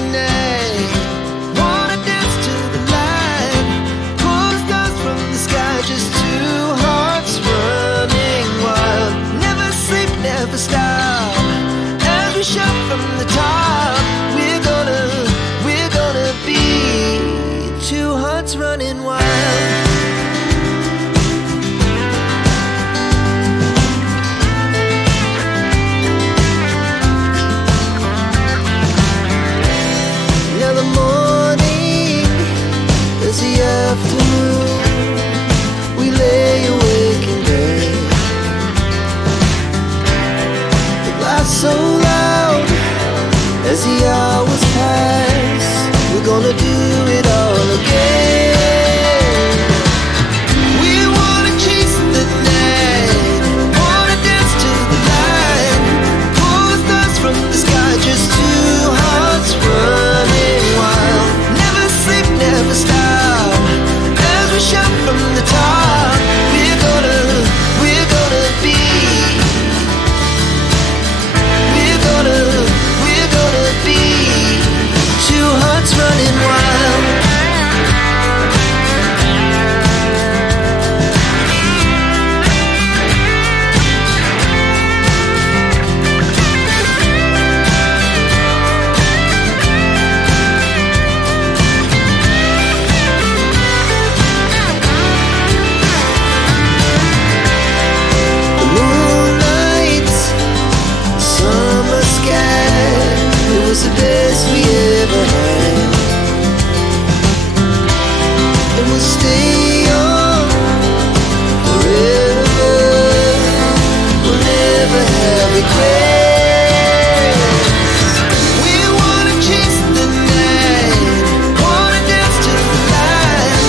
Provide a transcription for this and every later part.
night. Wanna dance to the light. Pull the stars from the sky. Just two hearts running wild. Never sleep, never stop. As we shout from the top, we're gonna be two hearts running wild. Afternoon, we lay awake in bed. The laughs so loud as the hours pass. We're gonna do it all again. We wanna chase the night, wanna dance to the light. Pull the stars from the sky, just two hearts running wild. Never sleep, never stop. Shout from the top, we're gonna be, we're gonna be two hearts running wild. The best we ever had, and we'll stay on forever. We'll never have regrets. We wanna chase the night, wanna dance to the light.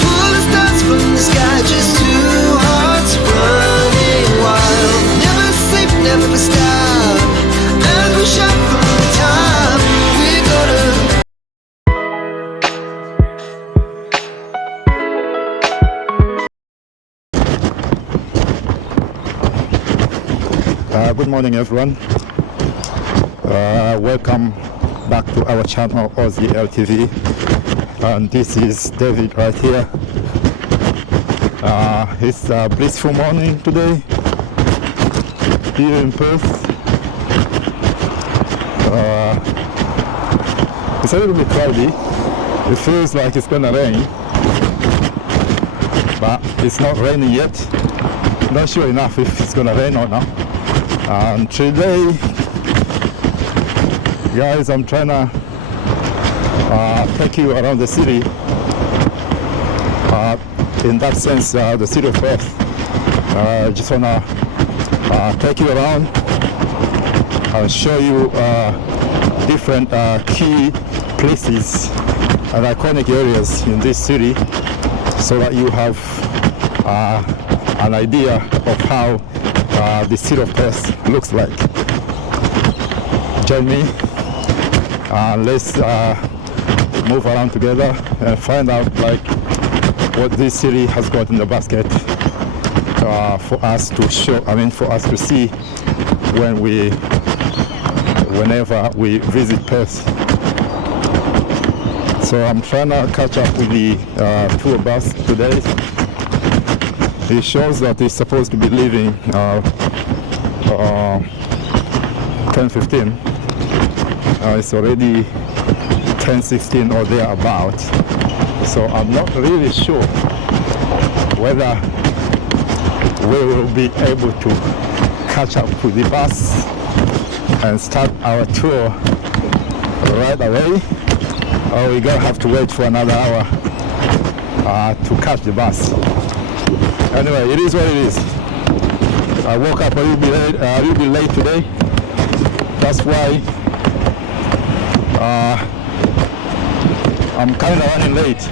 Pull the stars from the sky, just two hearts running wild. Never sleep, never stop. As we shout from the top. Good morning, everyone. Welcome back to our channel, Aussie LTV. And this is David right here. It's a blissful morning today here in Perth. It's a little bit cloudy. It feels like it's gonna rain, but it's not raining yet. Not sure enough if it's gonna rain or not. And today, guys, I'm trying to take you around the city. In that sense, the city of Perth. Just wanna take you around and show you different key places and iconic areas in this city, so that you have an idea of how the city of Terrace looks like. Join me and let's move around together and find out like what this city has got in the basket for us to show, for us to see whenever we visit Perth. So I'm trying to catch up with the tour bus today. It shows that it's supposed to be leaving 10:15. It's already 10:16 or thereabout. So I'm not really sure whether we will be able to catch up with the bus and start our tour right away, or we're gonna have to wait for another hour to catch the bus. Anyway, it is what it is. I woke up a little bit late today. That's why I'm kind of running late.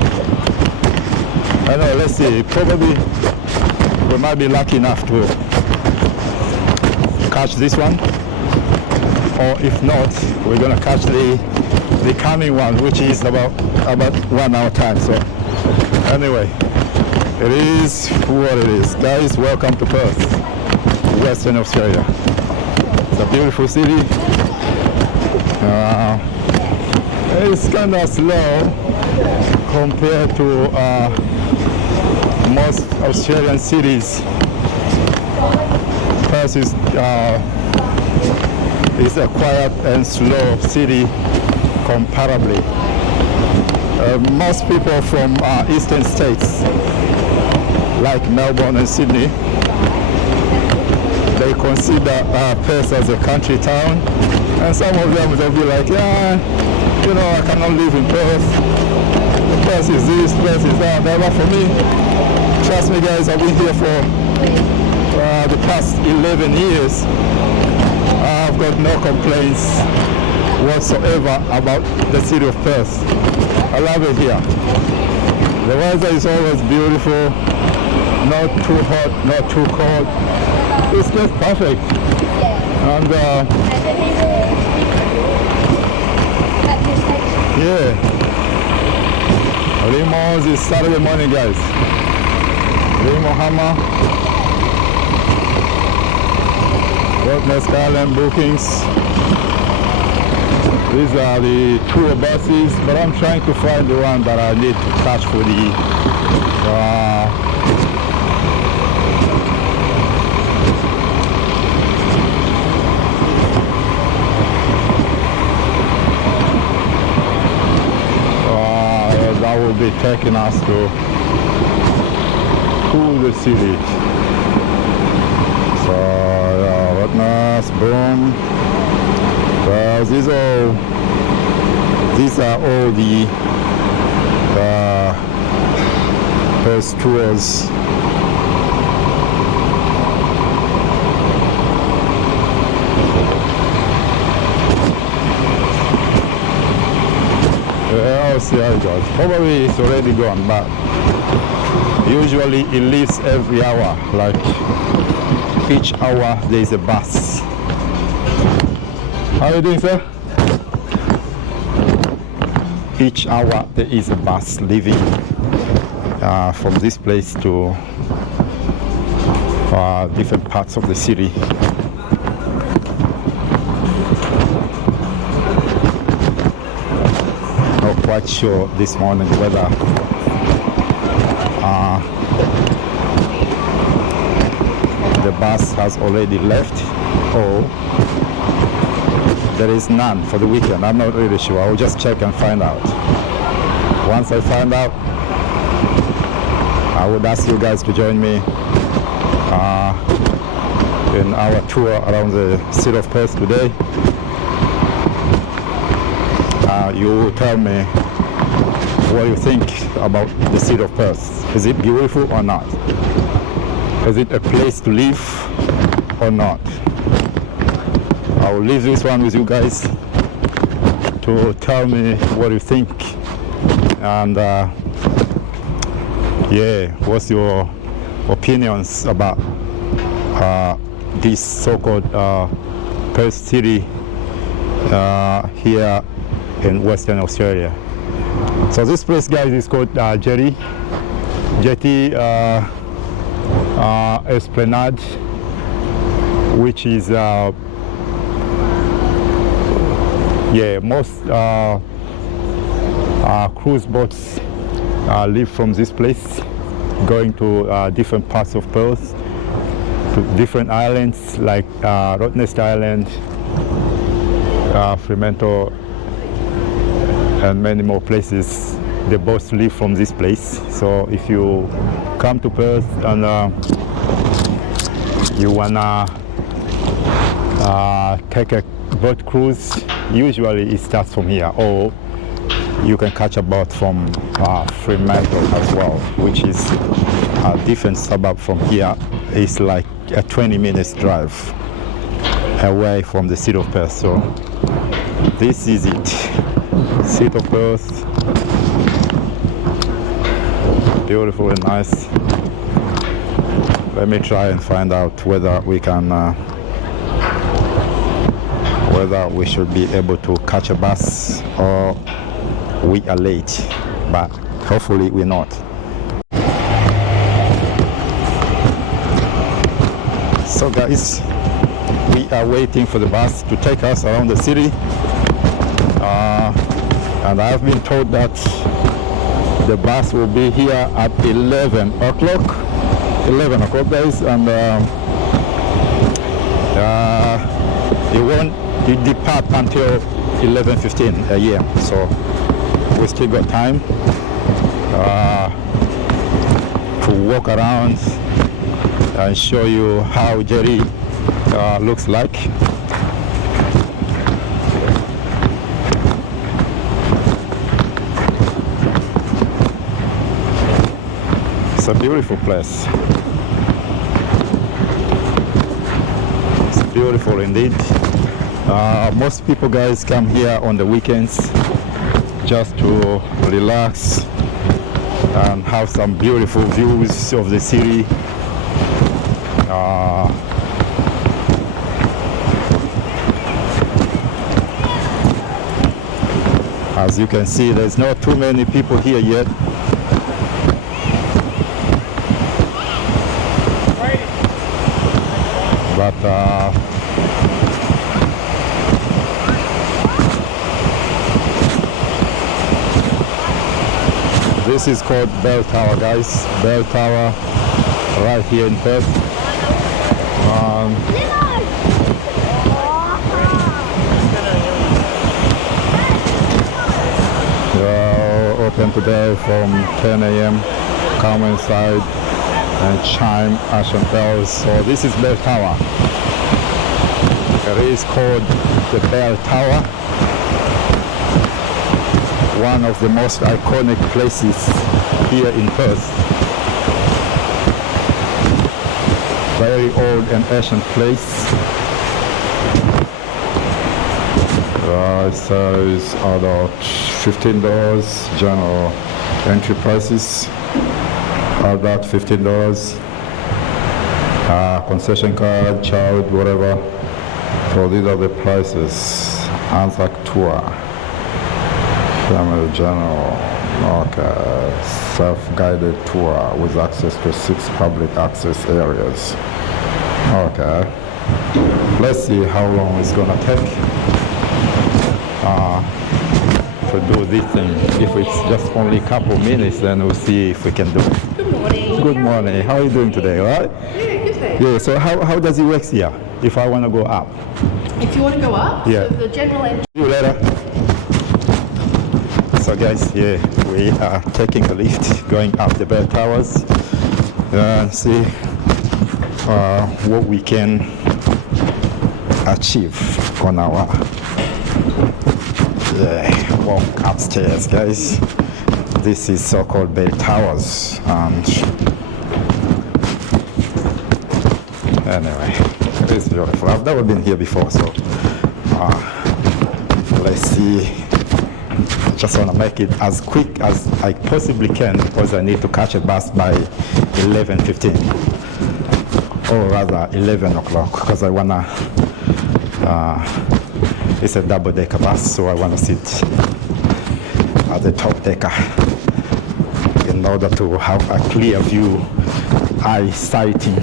Anyway, let's see. Probably we might be lucky enough to catch this one, or if not, we're gonna catch the coming one, which is about 1 hour time. So anyway, it is what it is. Guys, welcome to Perth, Western Australia. It's a beautiful city. It's kind of slow compared to most Australian cities. Perth is a quiet and slow city comparably. Most people from eastern states, like Melbourne and Sydney, they consider Perth as a country town, and some of them will be like, yeah, you know, I cannot live in Perth. Perth is this, Perth is that. But for me, trust me guys, I've been here for the past 11 years. I've got no complaints whatsoever about the city of Perth. I love it here. The weather is always beautiful, not too hot, not too cold. It's just perfect. And yeah, Limos is Saturday morning, guys. Limo Hammer, Rottnest Island bookings. These are the tour buses, but I'm trying to find the one that I need to catch for the that will be taking us to the city. So Rottnest, boom. Well, these are all the Perth tours. I'll see how it goes. Probably it's already gone, but usually it leaves every hour. Like each hour there is a bus. How are you doing, sir? Each hour there is a bus leaving from this place to different parts of the city. Not quite sure this morning whether the bus has already left or there is none for the weekend. I'm not really sure. I'll just check and find out. Once I find out, I would ask you guys to join me in our tour around the city of Perth today. You will tell me what you think about the city of Perth. Is it beautiful or not? Is it a place to live or not? I will leave this one with you guys to tell me what you think, and yeah, what's your opinions about this so-called Perth city here in Western Australia. So this place, guys, is called Jetty Esplanade, which is yeah, most cruise boats leave from this place, going to different parts of Perth, to different islands like Rottnest Island, Fremantle, and many more places. The boats leave from this place. So if you come to Perth and you wanna take a boat cruise, usually it starts from here, or you can catch a boat from Fremantle as well, which is a different suburb from here. It's like a 20 minutes drive away from the city of Perth. So this is it, city of Perth, beautiful and nice. Let me try and find out whether we can whether we should be able to catch a bus or we are late, but hopefully we're not. So guys, we are waiting for the bus to take us around the city. And I've been told that the bus will be here at 11 o'clock. 11 o'clock, guys, and it won't depart until 11:15 a.m. So we still got time to walk around and show you how Jerry looks like. It's a beautiful place. It's beautiful indeed. Most people, guys, come here on the weekends just to relax and have some beautiful views of the city. As you can see, there's not too many people here yet. But this is called Bell Tower, guys. Bell Tower, right here in Perth. Open today from 10 a.m. Come inside and chime Ashen bells. So this is Bell Tower. It is called the Bell Tower. One of the most iconic places here in Perth. Very old and ancient place. It says adult $15, general entry prices, adult $15, concession card, child, whatever. So these are the prices. Anzac tour, family general, WACA, self-guided tour with access to 6 public access areas. Okay, let's see how long it's gonna take to do this thing. If it's just only a couple minutes, then we'll see if we can do it. Good morning. Good morning. How are you doing today, all right? Yeah, good day. Yeah, so how does it work here if I want to go up? If you want to go up, Yeah. so the general entry. See you later. So guys, yeah, we are taking a lift going up the Bell Towers and see what we can achieve on our walk upstairs, guys. This is so-called Bell Towers, and anyway, it's beautiful. I've never been here before, so let's see. Just want to make it as quick as I possibly can because I need to catch a bus by 11:15, or rather 11 o'clock, because I want to it's a double-decker bus, so I want to sit at the top decker in order to have a clear view, eye-sighting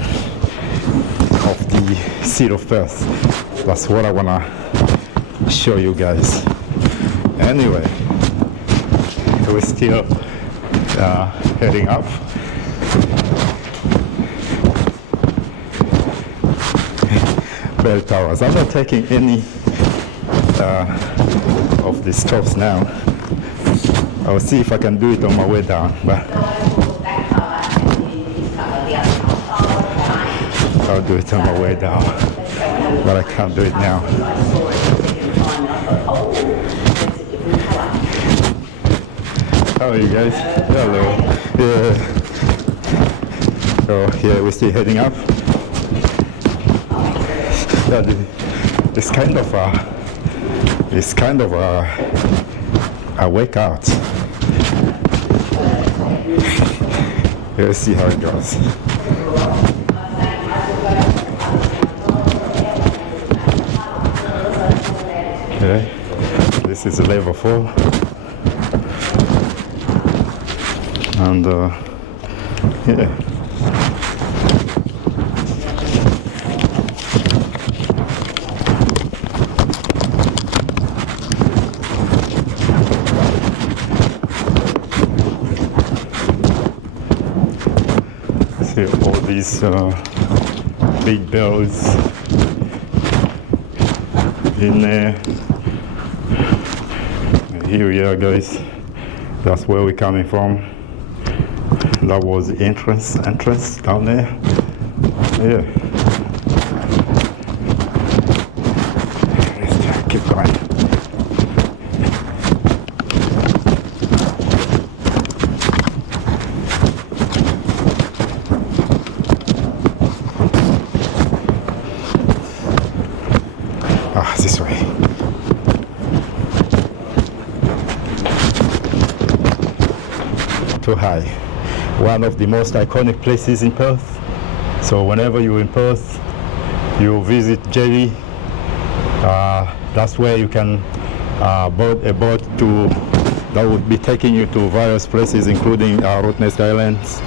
of the city of Perth. That's what I want to show you guys. Anyway, we're still heading up. Bell Towers. I'm not taking any of the stops now. I'll see if I can do it on my way down, but I'll do it on my way down, but I can't do it now. How are you guys? Hello. Yeah. So here we're still heading up. It's kind of a workout. Let's see how it goes. Okay, this is level 4, and yeah. See all these big bells in there. And here we are, guys. That's where we're coming from. That was the entrance down there. Yeah. Let's just keep going. This way. Too high. One of the most iconic places in Perth. So whenever you're in Perth, you visit Jerry. That's where you can board a boat that would be taking you to various places, including Rottnest Islands.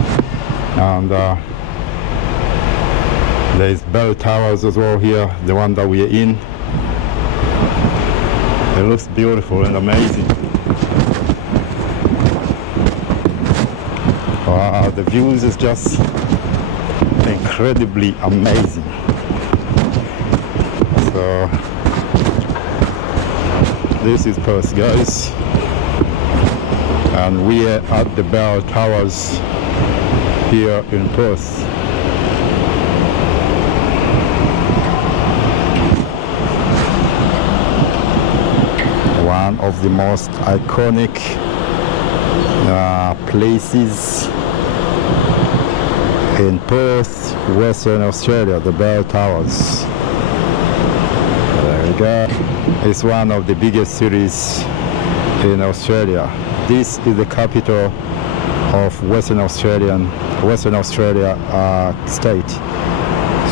And there's bell towers as well here, the one that we are in. It looks beautiful and amazing. Wow, the views is just incredibly amazing. So this is Perth, guys, and we are at the bell towers here in Perth. One of the most iconic places in Perth, Western Australia, the Bell Towers. There we go. It's one of the biggest cities in Australia. This is the capital of Western Australia state.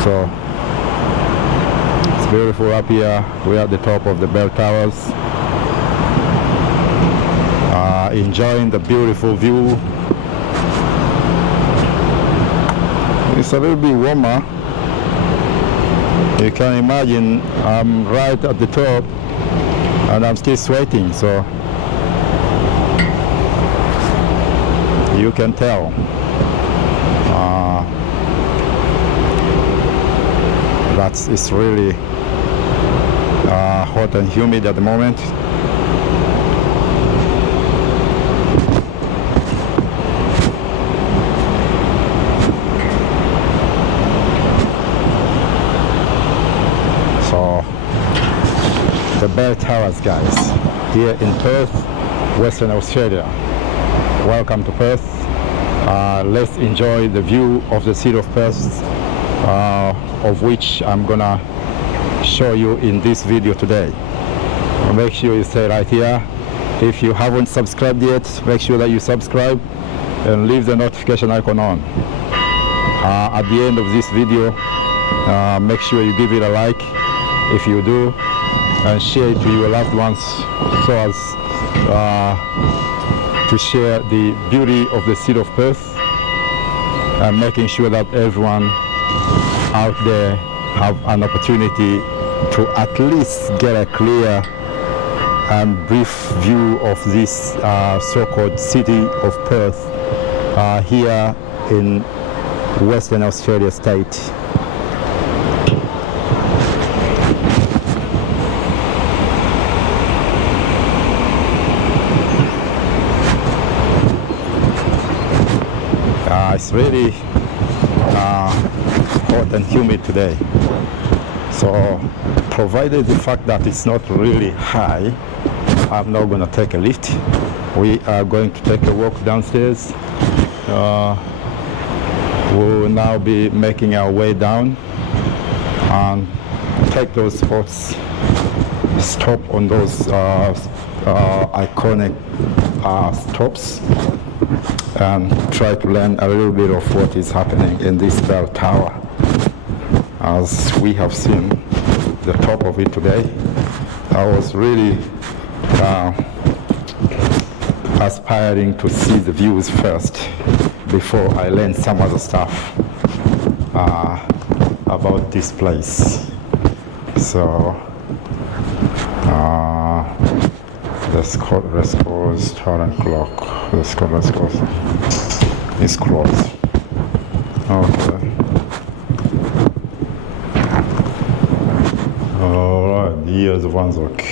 So it's beautiful up here. We're at the top of the Bell Towers. Enjoying the beautiful view. It's a little bit warmer. You can imagine I'm right at the top and I'm still sweating, so you can tell. It's really hot and humid at the moment. The Bell Towers, guys, here in Perth, Western Australia. Welcome to Perth. Let's enjoy the view of the city of Perth, of which I'm gonna show you in this video today. Make sure you stay right here. If you haven't subscribed yet, make sure that you subscribe and leave the notification icon on. At the end of this video, make sure you give it a like if you do, and share it to your loved ones so as to share the beauty of the city of Perth, and making sure that everyone out there have an opportunity to at least get a clear and brief view of this so-called city of Perth here in Western Australia state. It's really hot and humid today, so provided the fact that it's not really high, I'm not going to take a lift. We are going to take a walk downstairs. We'll now be making our way down and take those spots, stop on those iconic stops, and try to learn a little bit of what is happening in this bell tower. As we have seen the top of it today, I was really aspiring to see the views first before I learn some other stuff about this place. So let's go, start and clock. Let's go. It's closed. Okay. Alright, here's Wanzok.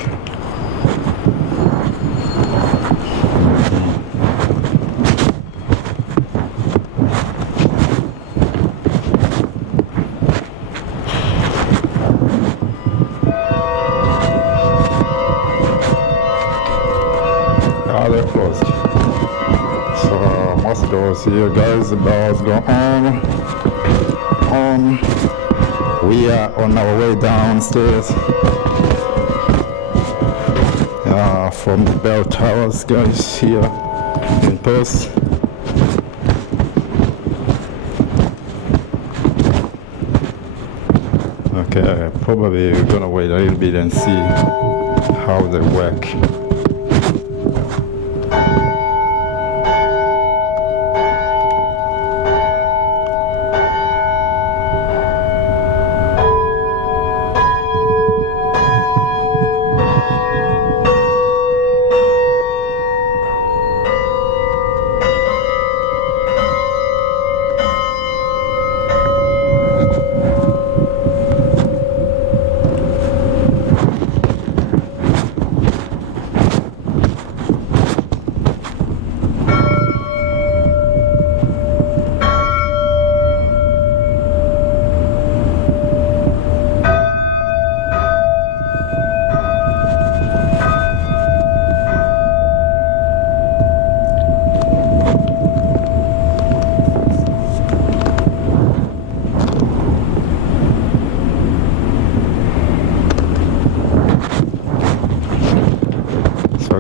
They're closed. So most doors here, guys. The bells go on. We are on our way downstairs from the bell towers, guys, here in Perth. Okay, probably we're gonna wait a little bit and see how they work.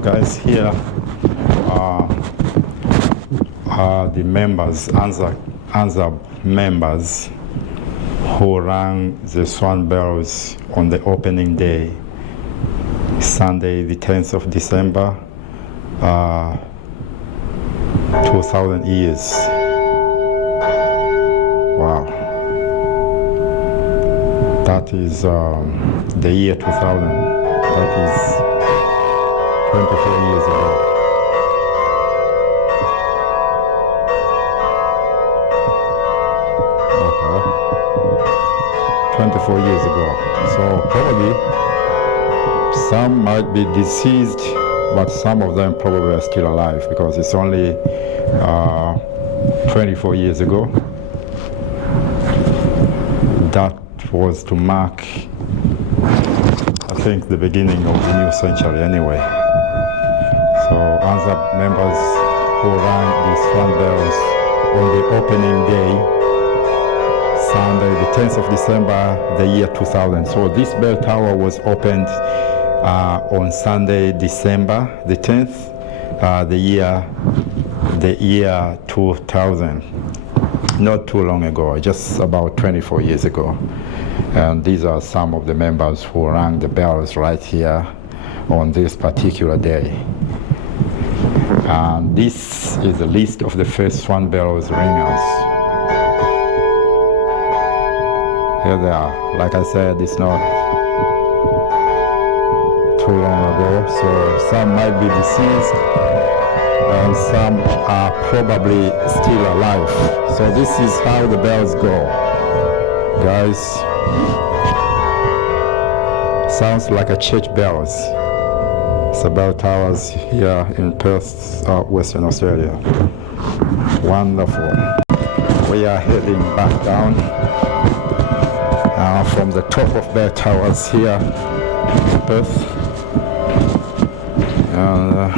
Guys, here are the members, ANZAB members who rang the swan bells on the opening day, Sunday the 10th of December, 2000 years. Wow. That is the year 2000. That is 24 years ago. Okay. 24 years ago. So probably some might be deceased, but some of them probably are still alive because it's only 24 years ago. That was to mark, I think, the beginning of the new century anyway. So ANZAB members who rang these swan bells on the opening day, Sunday the 10th of December, the year 2000. So this bell tower was opened on Sunday, December the 10th, the year 2000. Not too long ago, just about 24 years ago. And these are some of the members who rang the bells right here on this particular day. And this is a list of the first swan bells ringers. Here they are. Like I said, it's not too long ago, so some might be deceased and some are probably still alive. So this is how the bells go, guys. Sounds like a church bells. It's the bell towers here in Perth, Western Australia. Wonderful. We are heading back down from the top of bell towers here in Perth. And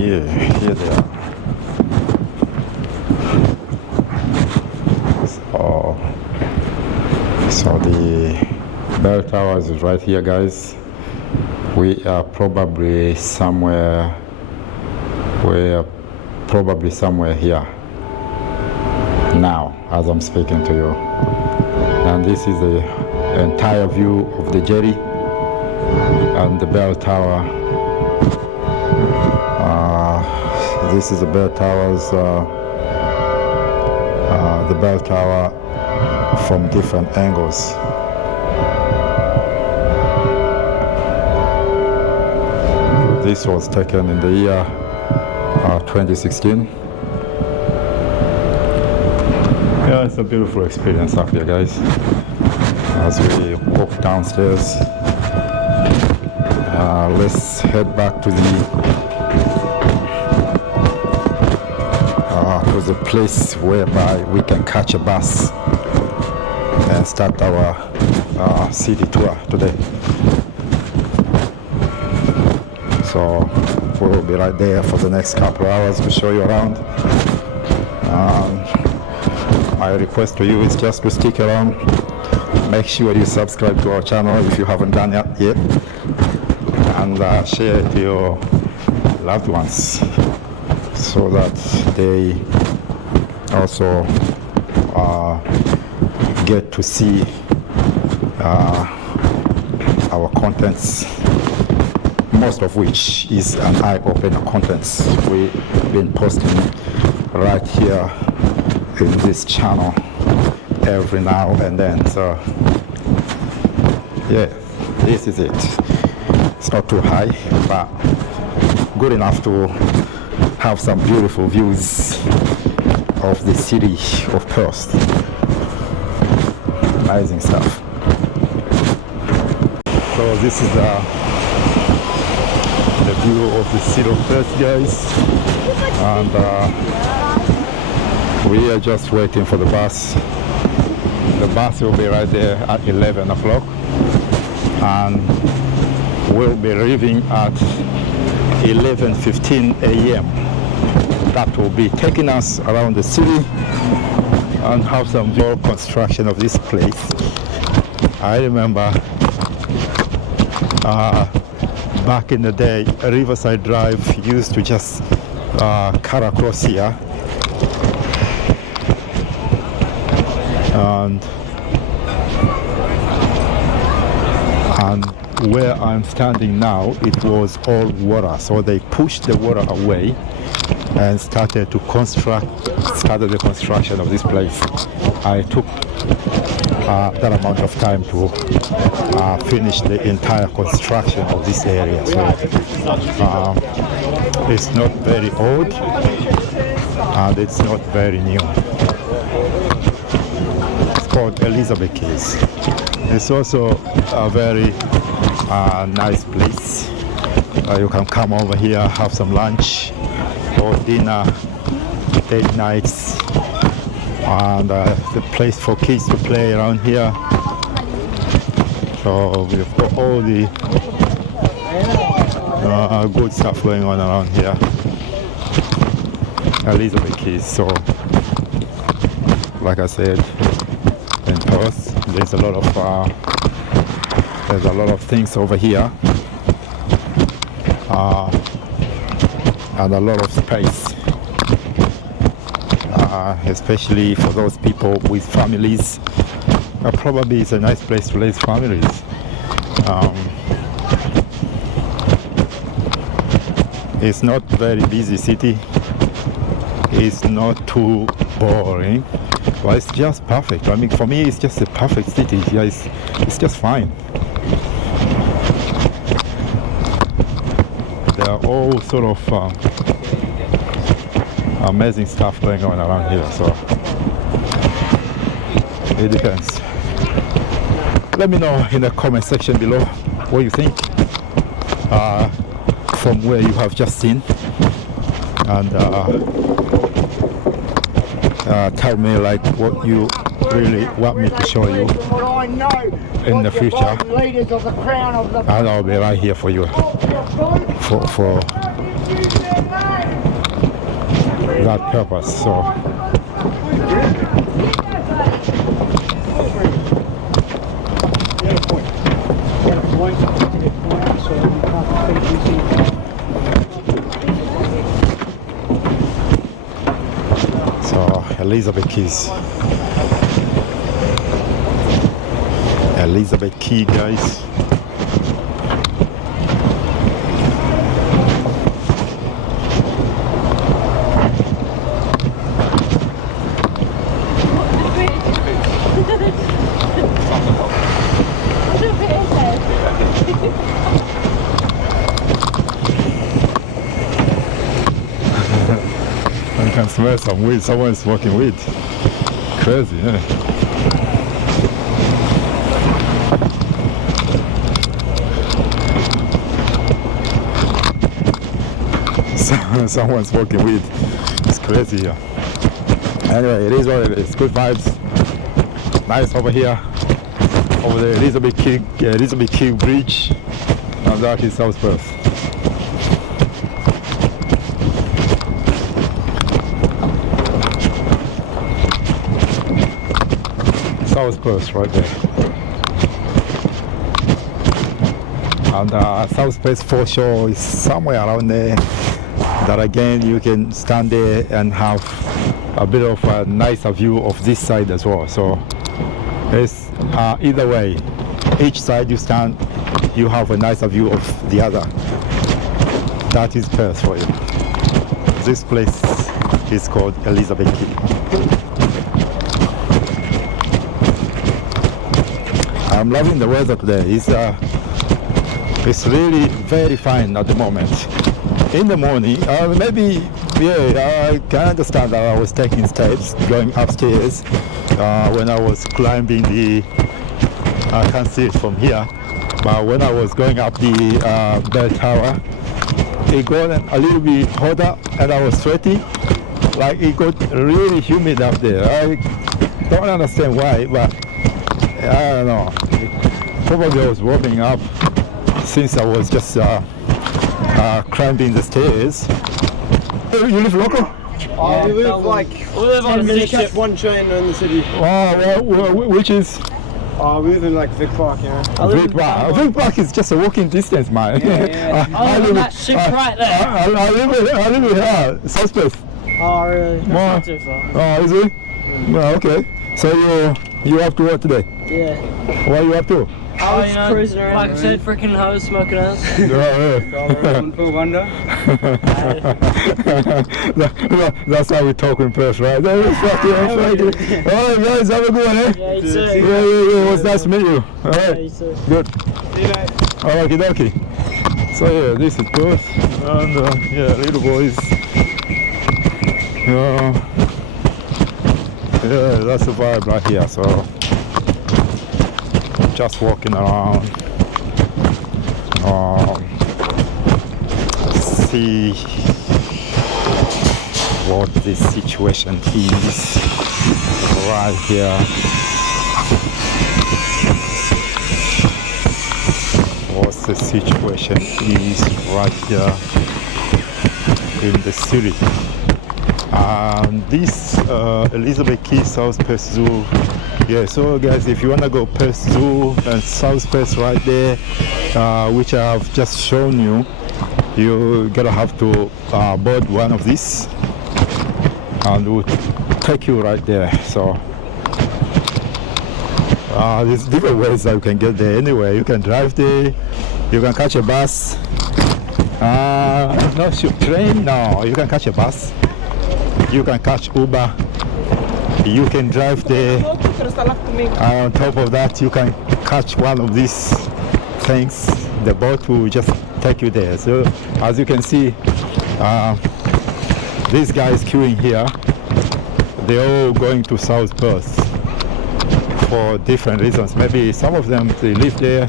yeah, here they are. So the bell towers is right here, guys. We are probably somewhere here now as I'm speaking to you. And this is the entire view of the jetty and the bell tower. This is the bell towers, the bell tower from different angles. This was taken in the year 2016. Yeah, Yeah, it's a beautiful experience up here, guys. As we walk downstairs, let's head back to the place whereby we can catch a bus and start our city tour today. So we'll be right there for the next couple of hours to show you around. My request to you is just to stick around. Make sure you subscribe to our channel if you haven't done that yet, and share it to your loved ones so that they also get to see our contents, most of which is an eye-opener contents we've been posting right here in this channel every now and then. So yeah, this is it. It's not too high, but good enough to have some beautiful views of the city of Perth. Amazing stuff. So this is the view of the city of Perth, guys, and we are just waiting for the bus. The bus will be right there at 11 o'clock, and we'll be leaving at 11:15 a.m. That will be taking us around the city and have some more construction of this place. I remember back in the day, Riverside Drive used to just cut across here, and where I'm standing now, it was all water, so they pushed the water away and started the construction of this place. I took that amount of time to finish the entire construction of this area. So it's not very old and it's not very new. It's called Elizabeth Quays. It's also a very nice place. You can come over here, have some lunch or dinner, date nights, and the place for kids to play around here. So we've got all the good stuff going on around here. Elizabeth Quays. So like I said, in Perth, there's a lot of things over here, and a lot of space, especially for those people with families. Probably it's a nice place to raise families. It's not very busy city. It's not too boring. Well, it's just perfect. I mean, for me, it's just a perfect city. Yeah, it's just fine. There are all sort of amazing stuff going on around here. So it depends. Let me know in the comment section below what you think from where you have just seen, and tell me like what you really want me to show you in the future, and I'll be right here for you for that purpose. So Elizabeth Quays. Elizabeth Quay, guys. I can smell some weed. Someone is smoking weed. crazy, yeah. Someone's smoking weed. It's crazy here. Anyway, it is what it is. Good vibes. Nice over here. Over there, Elizabeth Quay Bridge. And that is South Perth. South Perth right there. And South Perth foreshore is somewhere around there. That again, you can stand there and have a bit of a nicer view of this side as well. So it's either way, each side you stand, you have a nicer view of the other. That is Perth for you. This place is called Elizabeth Quay. I'm loving the weather today. It's really very fine at the moment. In the morning, maybe, yeah, I can understand that I was taking steps going upstairs when I was climbing I can't see it from here, but when I was going up the bell tower, it got a little bit hotter and I was sweaty, like it got really humid up there. I don't understand why, but I don't know. Probably I was warming up since I was just climbing the stairs. You live local? We live like 10 minutes up one train in the city. Oh, which is? We live in like Vic Park, you know. Vic Park is just a walking distance, man. Yeah. I live in that ship right there. I live in South Perth. Oh, really? That's not too far. Oh, is it? Oh, okay. So you have to work today? Yeah. What are you up to? I was cruising around. Like I said, freaking hoes smoking us. Yeah. For wonder. That's how we talk in Perth, right? Alright guys, have a good one, eh? Yeah, you too. Yeah. It was nice to meet you. Alright. Yeah, you too. Good. See you later. Okie dokie. So yeah, this is Perth, and yeah, little boys. Yeah, that's the vibe right here. So just walking around, see what the situation is right here. What the situation is right here in the city. This Elizabeth Quay South Perth Zoo. Yeah, so guys, if you wanna go Perth Zoo and South Perth right there, which I have just shown you, you're gonna have to board one of these, and it will take you right there. So there's different ways that you can get there. Anyway, you can drive there, you can catch a bus. No, train? No, you can catch a bus. You can catch Uber. You can drive there. On top of that, you can catch one of these things. The boat will just take you there. So as you can see, these guys queuing here, they're all going to South Perth for different reasons. Maybe some of them they live there,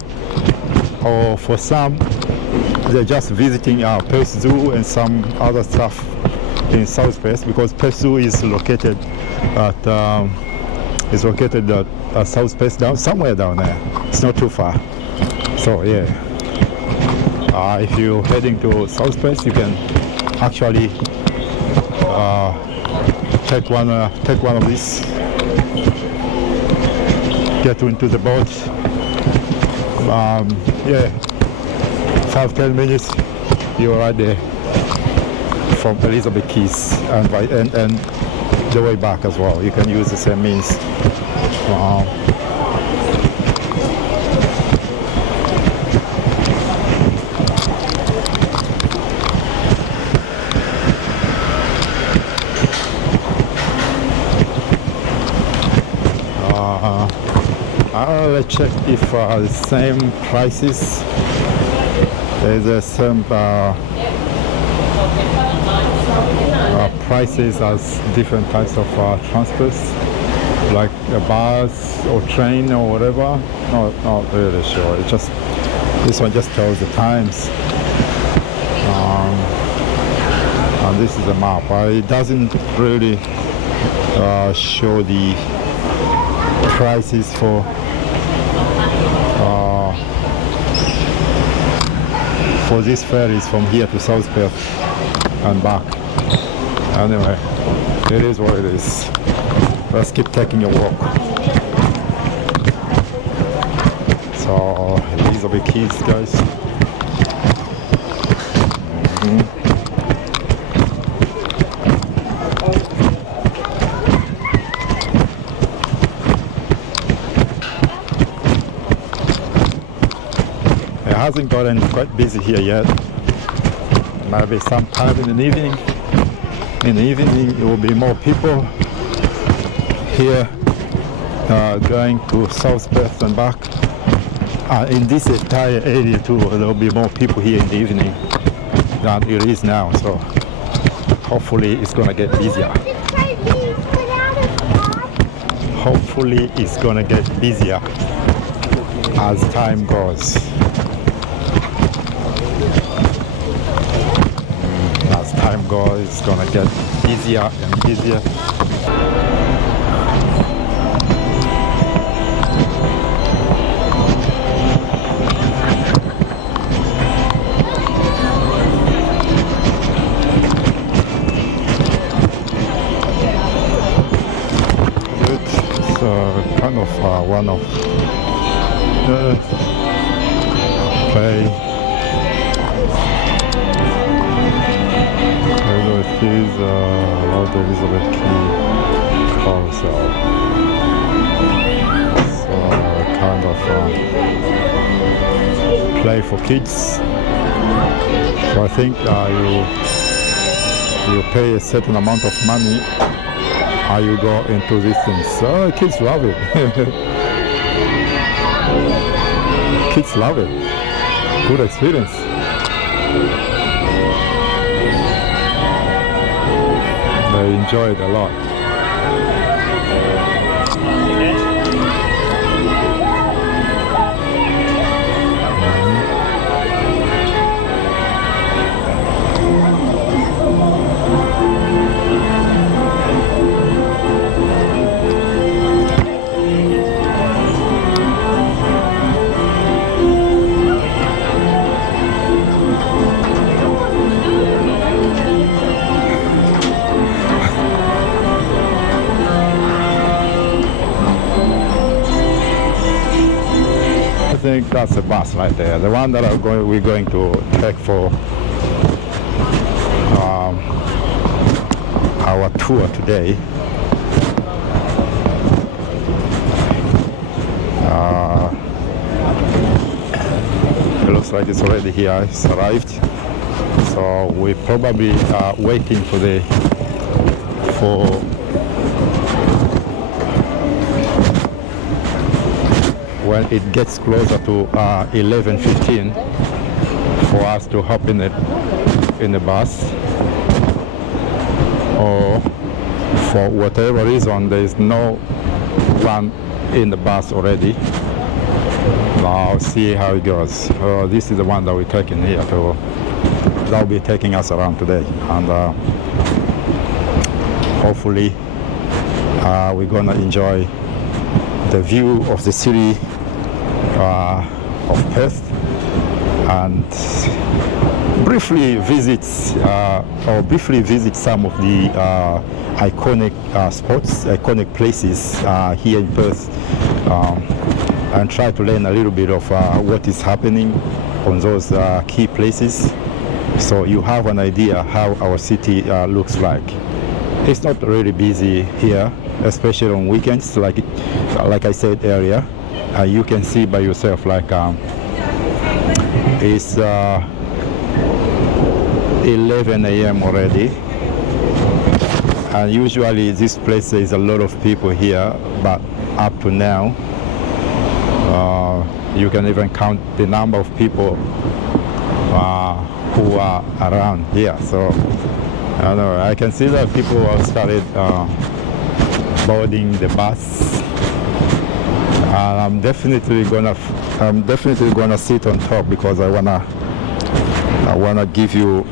or for some they're just visiting Perth Zoo and some other stuff in South Perth, because Perth Zoo is located at South Perth, somewhere down there. It's not too far. So yeah, if you're heading to South Perth, you can actually take one of these, get into the boat. Yeah, 5-10 minutes, you're right there from Elizabeth Quays, and the way back as well. You can use the same means. Let's check if the same prices. There's the same prices as different types of transports. like a bus or train or whatever. Not really sure. It just, this one just tells the times. And this is a map. It doesn't really show the prices for these ferries from here to South Perth and back. Anyway, it is what it is. Let's keep taking a walk. So these are the keys, guys. It hasn't gotten quite busy here yet. Maybe sometime in the evening. In the evening, there will be more people here going to South Perth and back. In this entire area too, there will be more people here in the evening than it is now. So hopefully it's gonna get busier. Hopefully it's gonna get busier as time goes. As time goes, it's gonna get busier and busier. Kind of one of the Quay. This is Lord Elizabeth Quay Carousel. So kind of play for kids. So I think you pay a certain amount of money. How you go into these things. So kids love it. Kids love it. Good experience. They enjoy it a lot. I think that's a bus right there. The one that we're going to take for our tour today. It looks like it's already here. It's arrived. So we probably are waiting for when it gets closer to 11:15 for us to hop in the bus, or for whatever reason there is no one in the bus already. Now see how it goes. This is the one that we're taking here that will be taking us around today, and hopefully we're gonna enjoy the view of the city of Perth, and briefly visit some of the iconic spots, iconic places here in Perth, and try to learn a little bit of what is happening on those key places, so you have an idea how our city looks like. It's not really busy here, especially on weekends, like I said earlier. You can see by yourself, like it's 11 a.m. already, and usually this place there is a lot of people here, but up to now you can even count the number of people who are around here. So I don't know, I can see that people have started boarding the bus. I'm definitely gonna sit on top because I wanna give you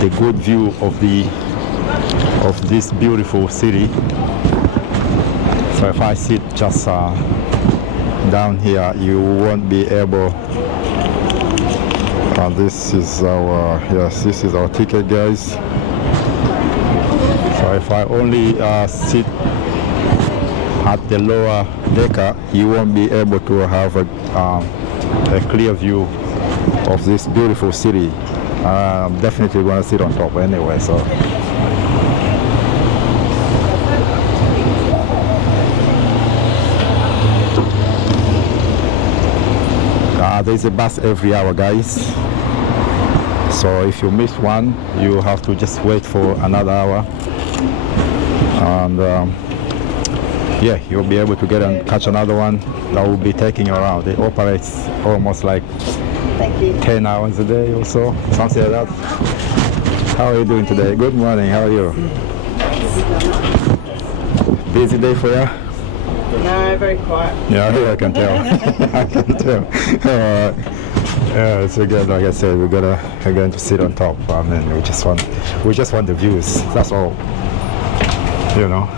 the good view of this beautiful city. So if I sit just down here, you won't be able. This is our ticket, guys. So if I only sit at the lower decker, you won't be able to have a clear view of this beautiful city. I'm definitely going to sit on top anyway. So there's a bus every hour, guys. So if you miss one, you have to just wait for another hour, and yeah, you'll be able to get and catch another one that will be taking you around. It operates almost like 10 hours a day or so, something like that. How are you doing today? Good morning, how are you? Busy day for you? No, very quiet. Yeah, I can tell. I can tell. Yeah, it's again, like I said, we're going to sit on top. I mean, we just want the views. That's all. You know.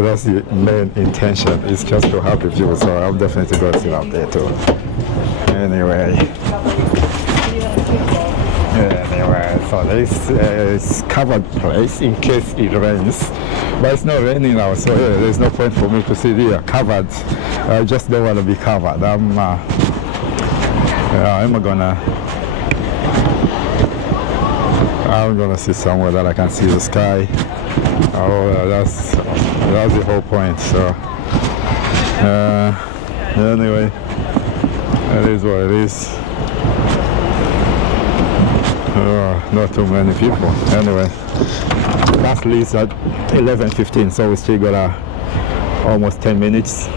That's the main intention. It's just to have the views. So I'm definitely going to sit up there too. Anyway. So this is covered place in case it rains. But it's not raining now, so yeah, there's no point for me to sit here covered. I just don't want to be covered. I'm gonna sit somewhere that I can see the sky. Oh, that's the whole point. So anyway, it is what it is. Not too many people. Anyway, bus leaves at 11:15, so we still got almost 10 minutes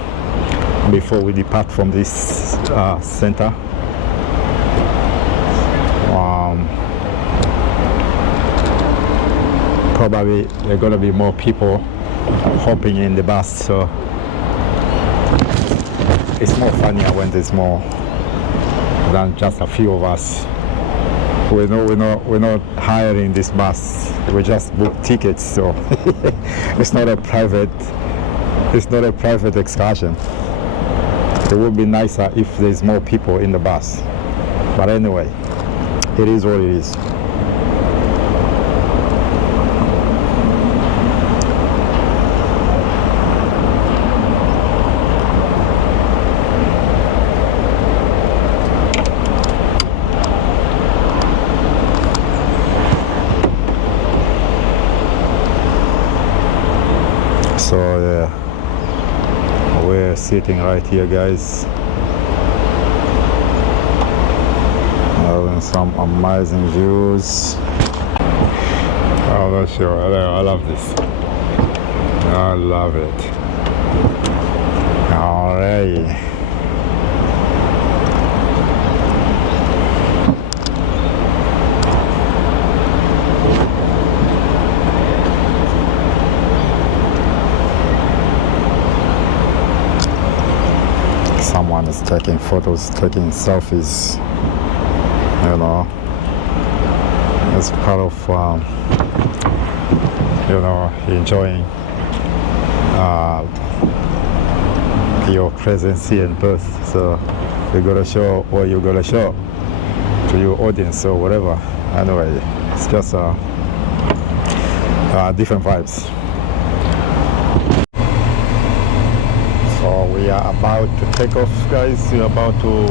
before we depart from this center. Probably there are going to be more people hopping in the bus, so it's more funnier when there's more than just a few of us. We're not hiring this bus. We just booked tickets, so it's not a private excursion. It would be nicer if there's more people in the bus. But anyway, it is what it is. So yeah, we're sitting right here, guys, having some amazing views. Oh, that's sure. I love this. I love it. All right. Someone is taking photos, taking selfies, you know. It's part of, you know, enjoying your presence here in Perth. So you gotta show what you gotta show to your audience or whatever. Anyway, it's just different vibes. So we are about to take off, guys. We are about to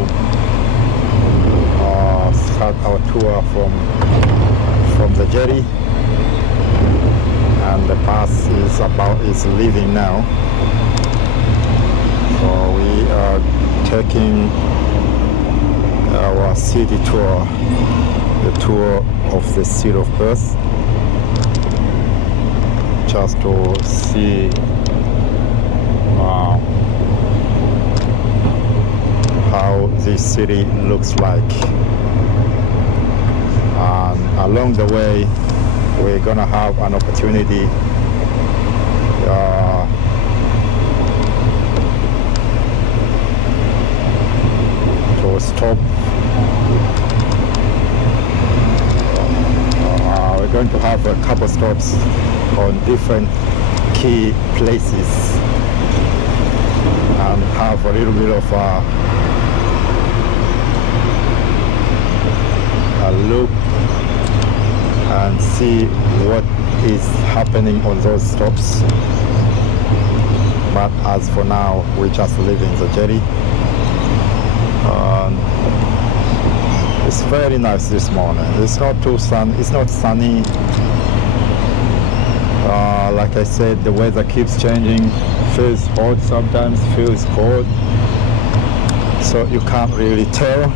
start our tour from the jetty, and the bus is leaving now. So we are taking our city tour, the tour of the city of Perth, just to see how this city looks like. And along the way we're gonna have an opportunity to stop. We're going to have a couple stops on different key places and have a little bit of a look and see what is happening on those stops. But as for now, we're just leaving the jetty. It's very nice this morning. It's not too sun. It's not sunny. Like I said, the weather keeps changing. Feels hot sometimes, feels cold. So you can't really tell.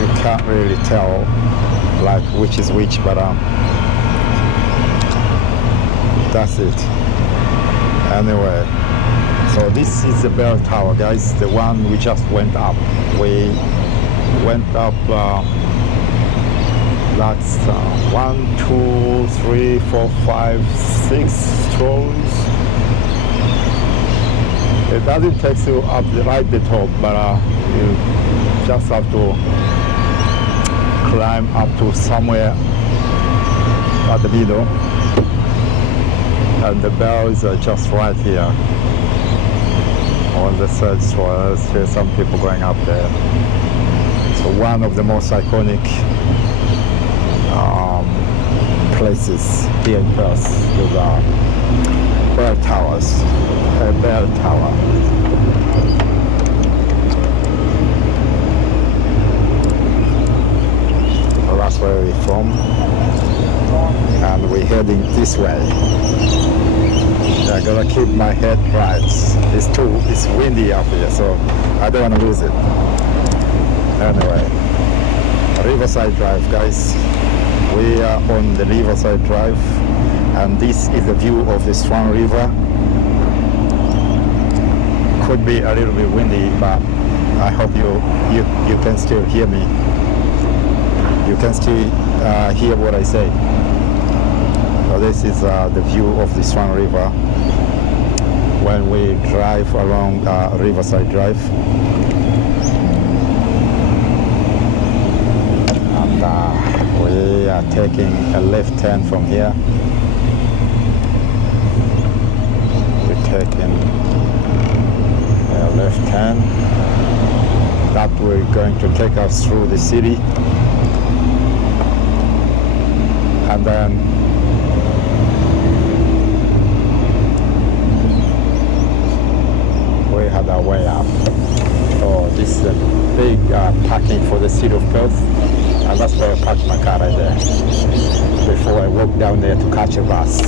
You can't really tell like which is which, but that's it. Anyway, so this is the bell tower, guys, the one we just went up. We went up, that's 1, 2, 3, 4, 5, 6 stories. It doesn't take you up right at the top, but you just have to climb up to somewhere at the middle. And the bells are just right here on the third floor. There's some people going up there. So one of the most iconic places here in Perth is bell towers. A bell tower. So that's where we're from, and we're heading this way. I gotta keep my head right. It's windy up here, so I don't want to lose it. Anyway, Riverside Drive, guys. We are on the Riverside Drive, and this is the view of the Swan River. Could be a little bit windy, but I hope you can still hear me. You can still hear what I say. So this is the view of the Swan River when we drive along Riverside Drive. And we are taking a left turn from here. We're taking a left turn. That we're going to take us through the city. And then we had our way up. So this is a big parking for the city of Perth, and that's where I parked my car right there before I walk down there to catch a bus.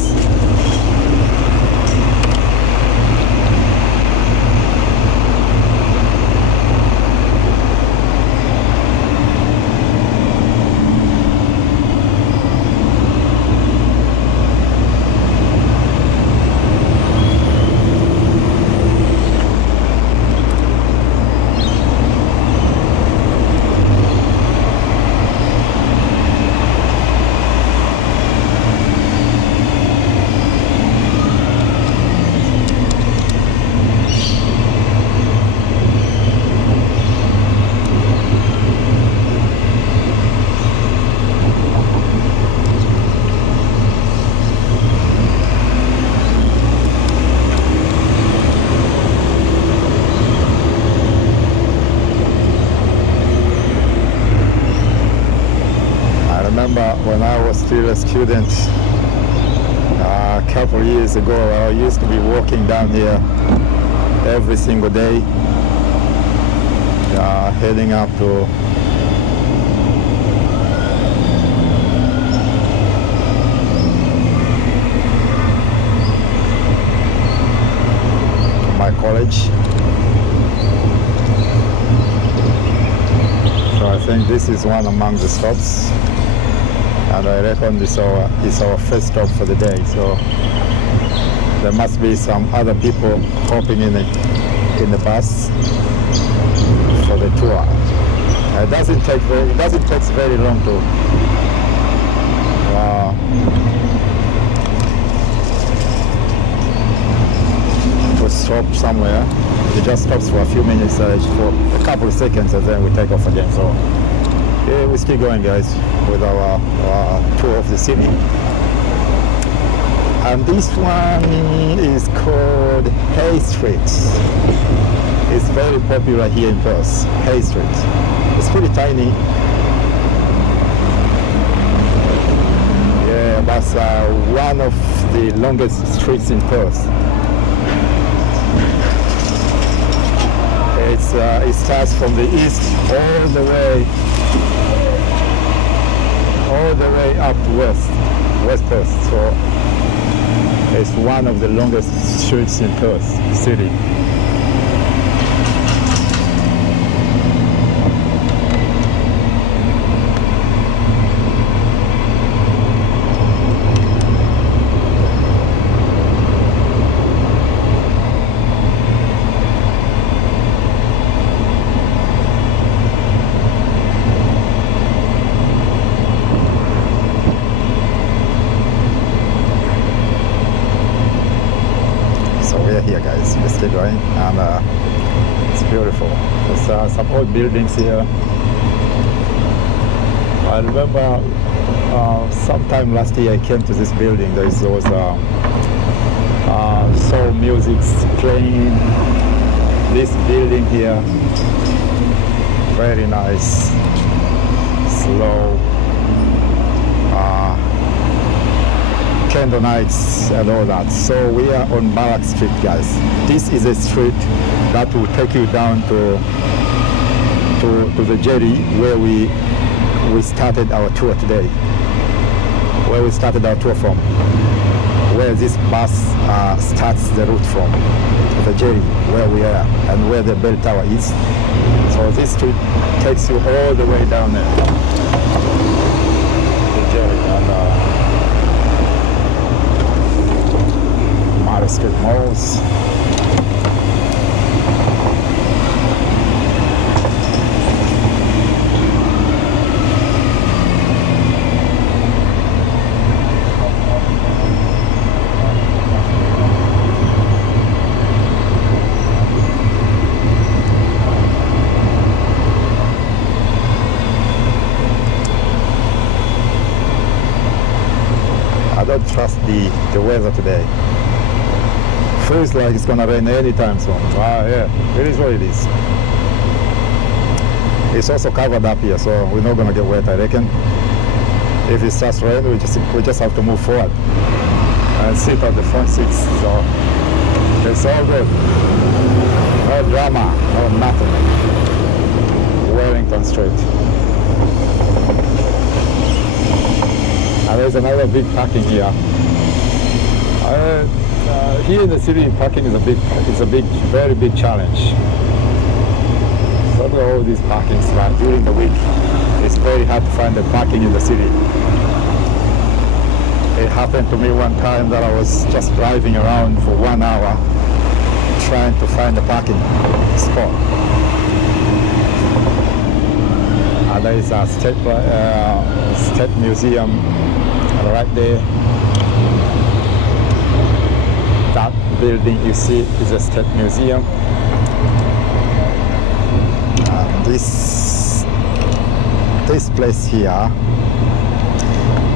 When I was still a student, a couple of years ago, I used to be walking down here every single day, heading up to my college. So I think this is one among the stops. And I reckon this is our first stop for the day, so there must be some other people hopping in the bus for the tour. It doesn't take very long to stop somewhere. It just stops for a few minutes, for a couple of seconds, and then we take off again. So yeah, we still going, guys, with our tour of the city. And this one is called Hay Street. It's very popular here in Perth, Hay Street. It's pretty tiny. Yeah, that's one of the longest streets in Perth. It starts from the east all the way up to West Perth. So it's one of the longest streets in Perth City. Here, guys, we're still going, and it's beautiful. There's some old buildings here. I remember sometime last year I came to this building. There was soul music playing. This building here, very nice, slow. Candle nights and all that. So we are on Barak Street, guys. This is a street that will take you down to the jetty where we started our tour today. Where we started our tour from. Where this bus starts the route from. The jetty where we are and where the bell tower is. So this street takes you all the way down there. The jetty and Street malls. I don't trust the weather today. Feels like it's gonna rain anytime soon. Yeah, it is what it is. It's also covered up here, so we're not gonna get wet, I reckon. If it starts raining, we just have to move forward and sit on the front seats. So it's all good. No drama, no nothing. Wellington Street. And there's another big parking here. Here in the city, parking is a very big challenge. Look at all these parking spots during the week. It's very hard to find the parking in the city. It happened to me one time that I was just driving around for 1 hour trying to find a parking spot. And there is a state museum right there. That building you see is a state museum. This place here,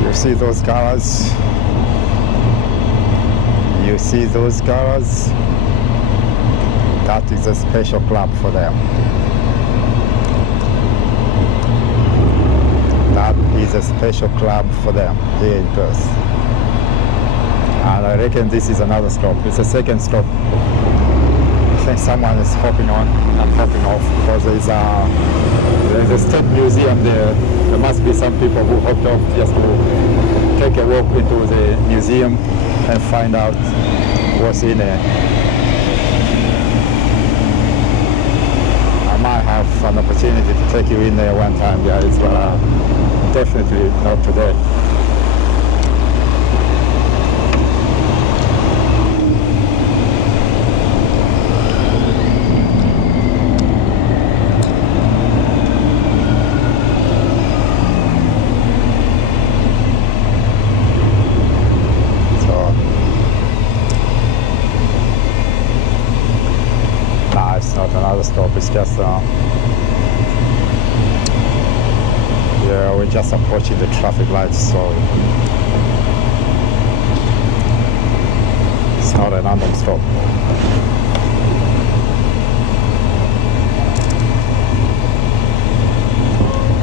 you see those cars? You see those cars? That is a special club for them. That is a special club for them here in Perth. And I reckon this is another stop. It's a second stop. I think someone is hopping on and hopping off because there's a state museum there. There must be some people who hopped off just to take a walk into the museum and find out what's in there. I might have an opportunity to take you in there one time, guys, but definitely not today. not another stop. It's just yeah, we're just approaching the traffic lights, so it's not a random stop.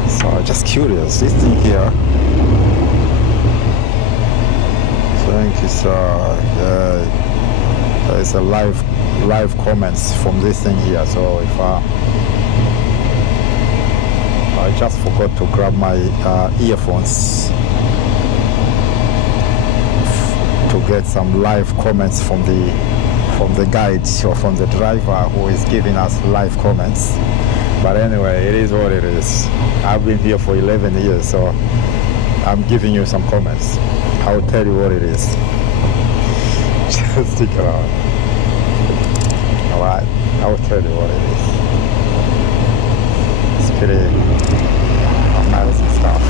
So just curious, this thing here, I think it's a live comments from this thing here. So if I just forgot to grab my earphones to get some live comments from the guide or from the driver who is giving us live comments. But anyway, it is what it is. I've been here for 11 years, so I'm giving you some comments. I'll tell you what it is. Just stick around. Alright, I'll tell you what it is. It's pretty amazing stuff.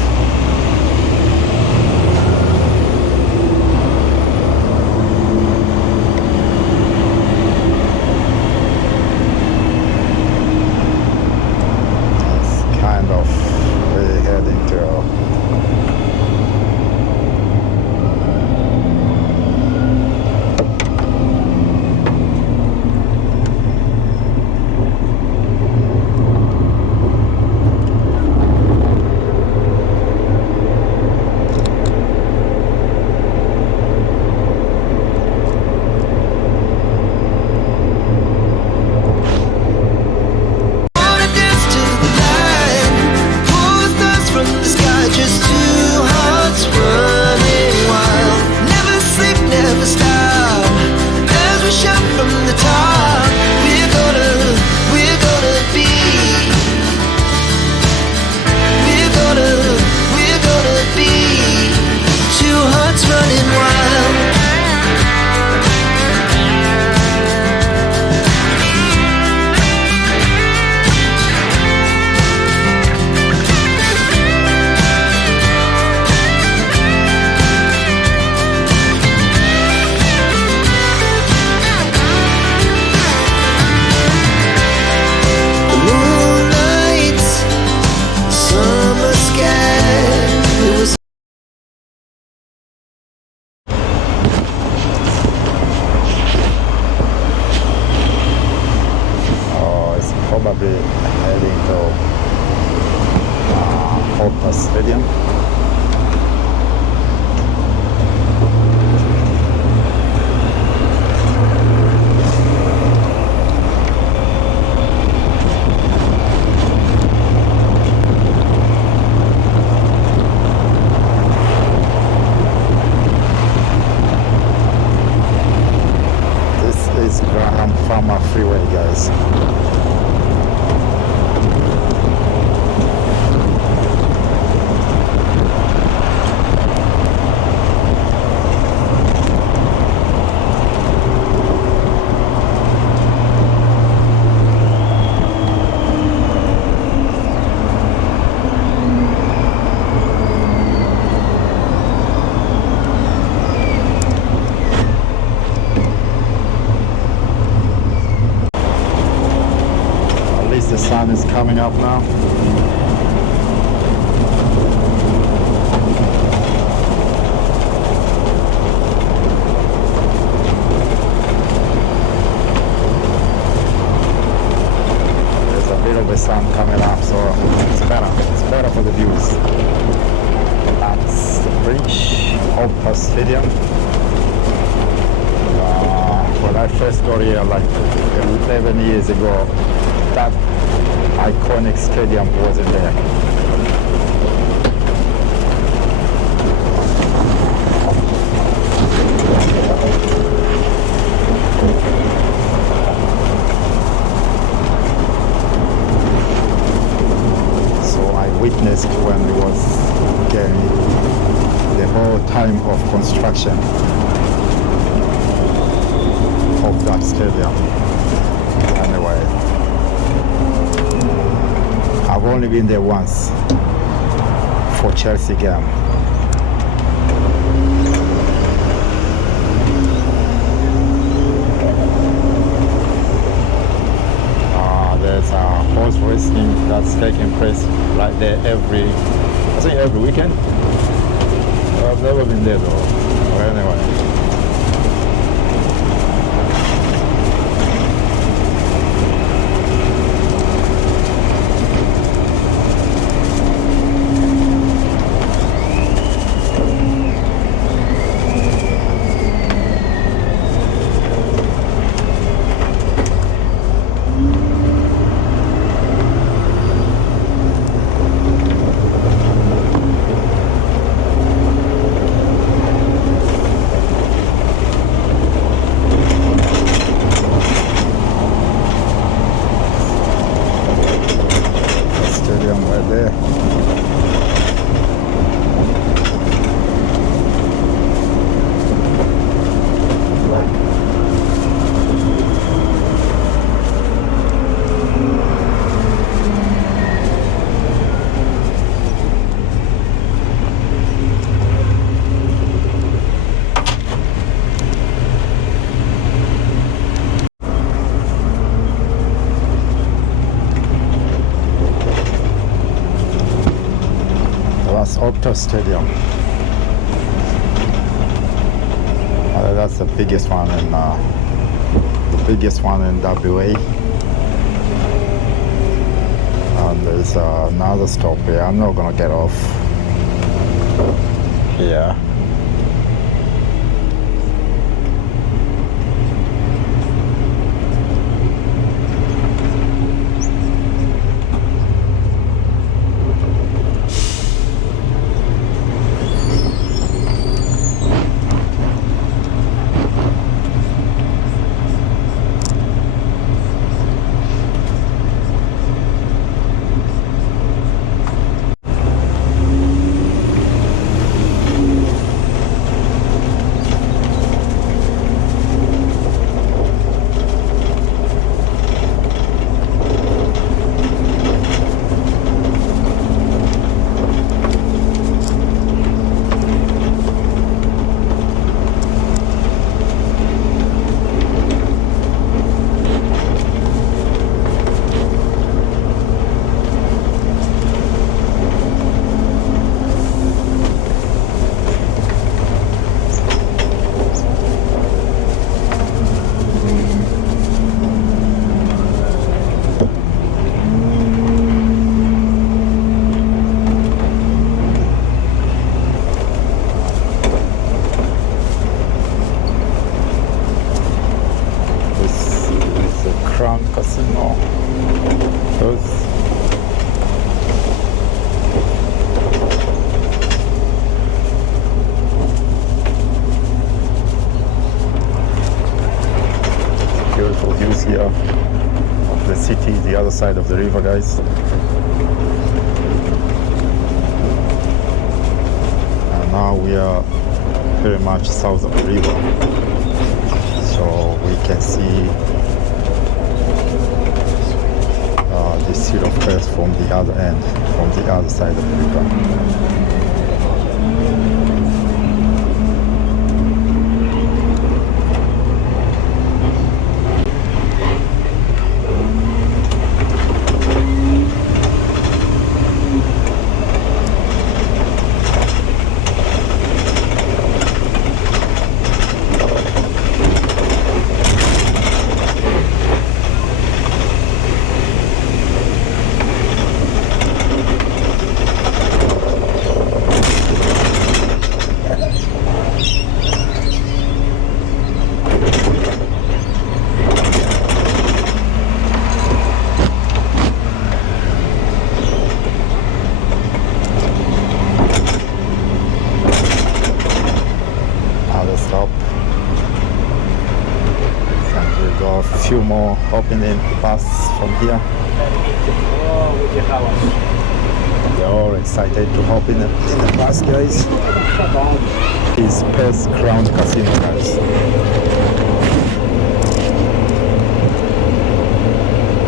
It's kind of really heading to Wanna dance to the light, pull stars from the sky, just two hearts running wild. Never sleep, never stop, as we shout from the top. We're gonna be. We're gonna be. Two hearts running wild. The moonlight, summer sky. It was oh, it's probably heading to Optus Stadium. This is Graham Farmer Freeway, guys. At least the sun is coming up now. There's a bit of the sun coming up, so it's better. It's better for the views. That's the bridge, Optus Stadium. When I first got here like 11 years ago, that iconic stadium wasn't there. So I witnessed when it was getting the whole time of construction of that stadium. Anyway, I've only been there once for Chelsea game. that's taking place right there I think every weekend. I've never been there though. But anyway. Optus Stadium. That's the biggest one in WA. And there's another stop here. I'm not gonna get off here. Beautiful views here of the city, the other side of the river, guys. And now we are very much south of the river, so we can see the city of Perth from the other end, from the other side of the river. Few more hopping in the bus from here. They're all excited to hop in the bus, guys. It's Perth Crown Casino, guys.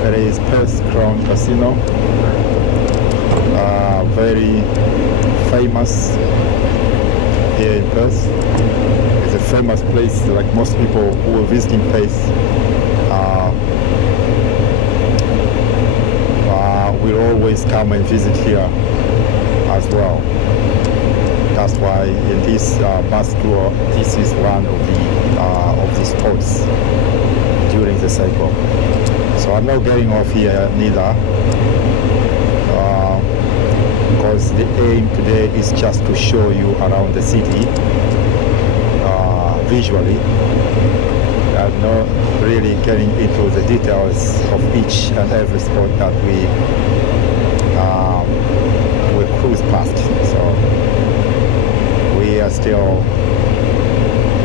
There is Perth Crown Casino, very famous here in Perth. It's a famous place, like most people who are visiting Perth will always come and visit here as well. That's why in this bus tour, this is one of the spots during the cycle. So I'm not getting off here neither, because the aim today is just to show you around the city visually, and not really getting into the details of each and every spot that we cruise past. So we are still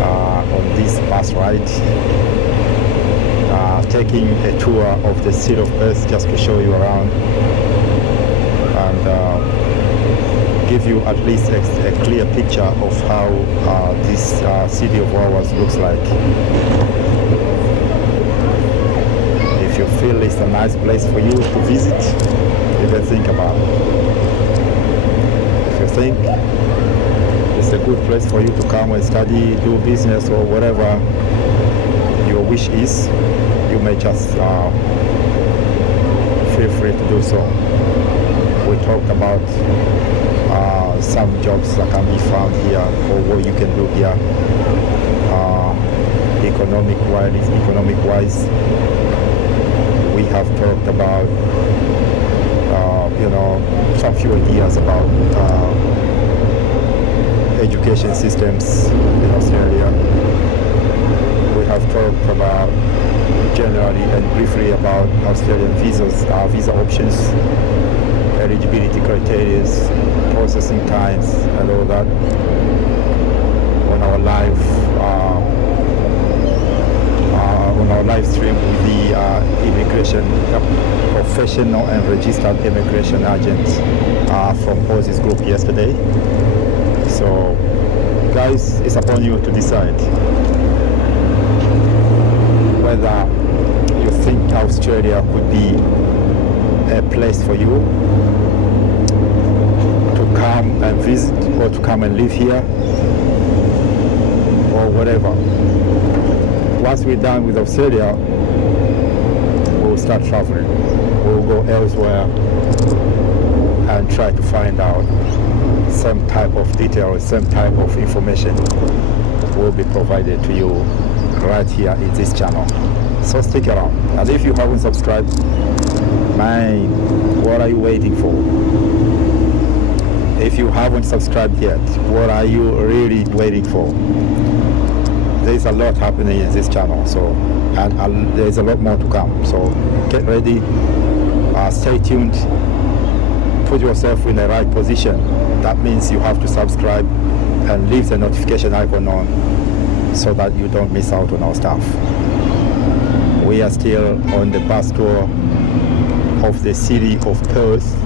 on this bus ride, taking a tour of the city of Perth just to show you around and give you at least a clear picture of how this city of ours looks like. If you feel it's a nice place for you to visit, you can think about it. If you think it's a good place for you to come and study, do business, or whatever your wish is, you may just feel free to do so. We talked about some jobs that can be found here, or what you can do here, economic-wise. We have talked about, some few ideas about education systems in Australia. We have talked about generally and briefly about Australian visas, visa options, eligibility criteria, processing times, and all that on our live stream with the immigration professional and registered immigration agents from Ozzy's group yesterday. So guys, it's upon you to decide whether you think Australia could be a place for you to come and visit, or to come and live here, or whatever. Once we're done with Australia, we'll start traveling. We'll go elsewhere and try to find out some type of detail, some type of information will be provided to you right here in this channel. So stick around. And if you haven't subscribed, man, what are you waiting for? If you haven't subscribed yet, what are you really waiting for? There's a lot happening in this channel, so and there's a lot more to come. So get ready, stay tuned, put yourself in the right position. That means you have to subscribe and leave the notification icon on so that you don't miss out on our stuff. We are still on the bus tour of the city of Perth,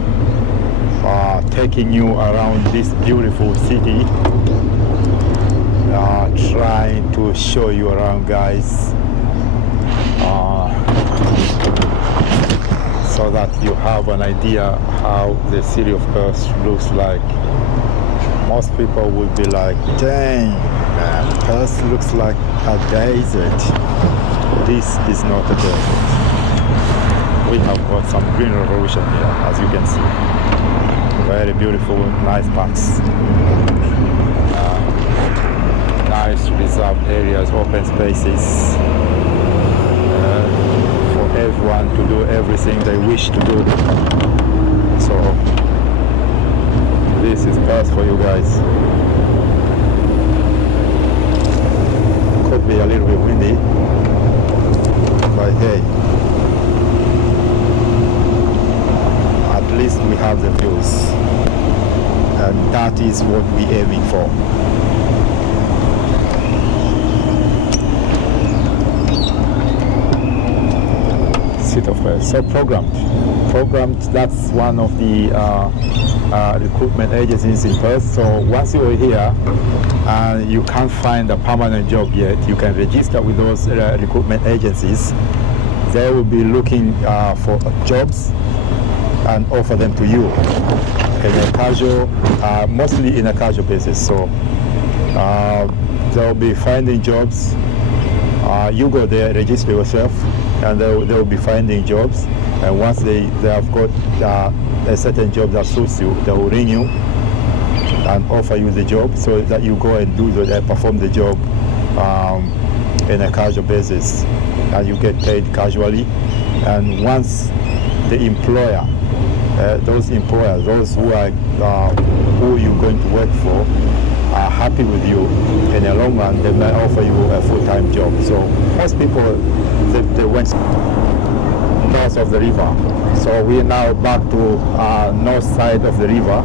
taking you around this beautiful city, trying to show you around, guys, so that you have an idea how the city of Perth looks like. Most people will be like, dang man, Perth looks like a desert. This is not a desert. We have got some green revolution here, as you can see. Very beautiful, nice parks, nice reserved areas, open spaces, for everyone to do everything they wish to do. So this is Perth for you guys. Could be a little bit windy, but hey, at least we have the views, and that is what we're aiming for. City of Perth. So programmed, that's one of the recruitment agencies in Perth. So once you are here and you can't find a permanent job yet, you can register with those recruitment agencies. They will be looking for jobs and offer them to you in a casual, mostly in a casual basis. So they'll be finding jobs. You go there, register yourself, and they'll be finding jobs And once they have got a certain job that suits you, they will ring you and offer you the job so that you go and perform the job in a casual basis, and you get paid casually. And once the employer, those employers, those who are who you're going to work for, are happy with you in the long run, they may offer you a full-time job. So most people, they went north of the river. So we're now back to north side of the river,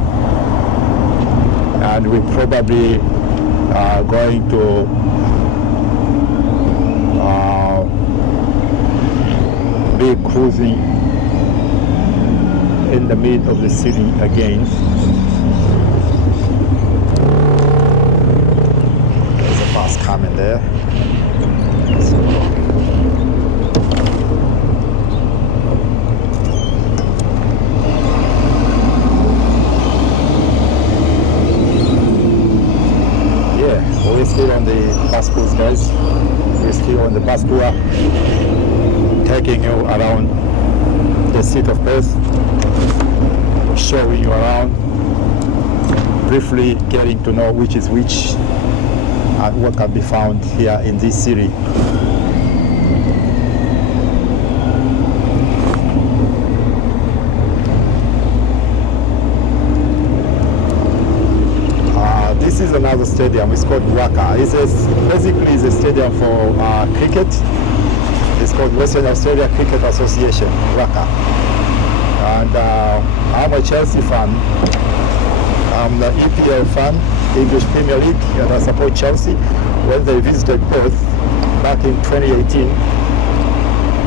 and we're probably going to be cruising in the middle of the city again. There's a bus coming there. We're still on the bus cruise, guys. We're still on the bus tour, taking you around the city of Perth, showing you around, briefly getting to know which is which and what can be found here in this city. This is another stadium. It's called WACA. Basically it's a stadium for cricket. It's called Western Australia Cricket Association, WACA. And I'm a Chelsea fan. I'm the EPL fan, English Premier League, and I support Chelsea. When they visited Perth back in 2018,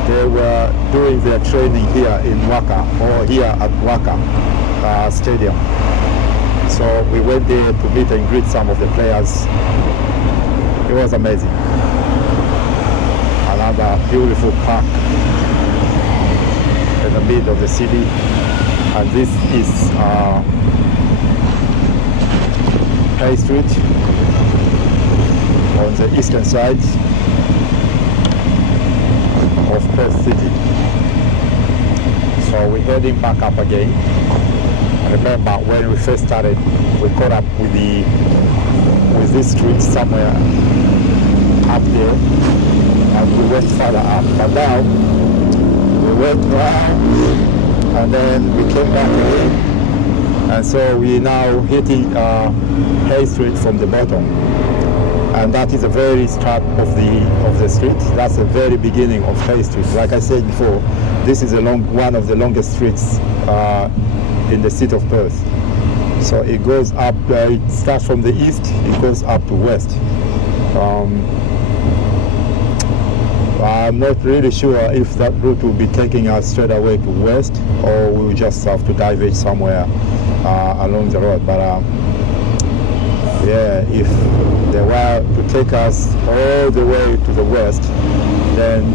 they were doing their training here in WACA, or here at WACA Stadium. So we went there to meet and greet some of the players. It was amazing. Another beautiful park in the middle of the city. And this is Quay Street on the eastern side of Perth City. So we're heading back up again. Remember when we first started, we caught up with this street somewhere up there, and we went further up. But now we went round and then we came back again, and so we're now hitting Quay Street from the bottom, and that is the very start of the street. That's the very beginning of Quay Street. Like I said before, this is one of the longest streets in the city of Perth. So it goes up, it starts from the east, it goes up to west. I'm not really sure if that route will be taking us straight away to west, or we'll just have to diverge somewhere along the road. But yeah, if they were to take us all the way to the west, then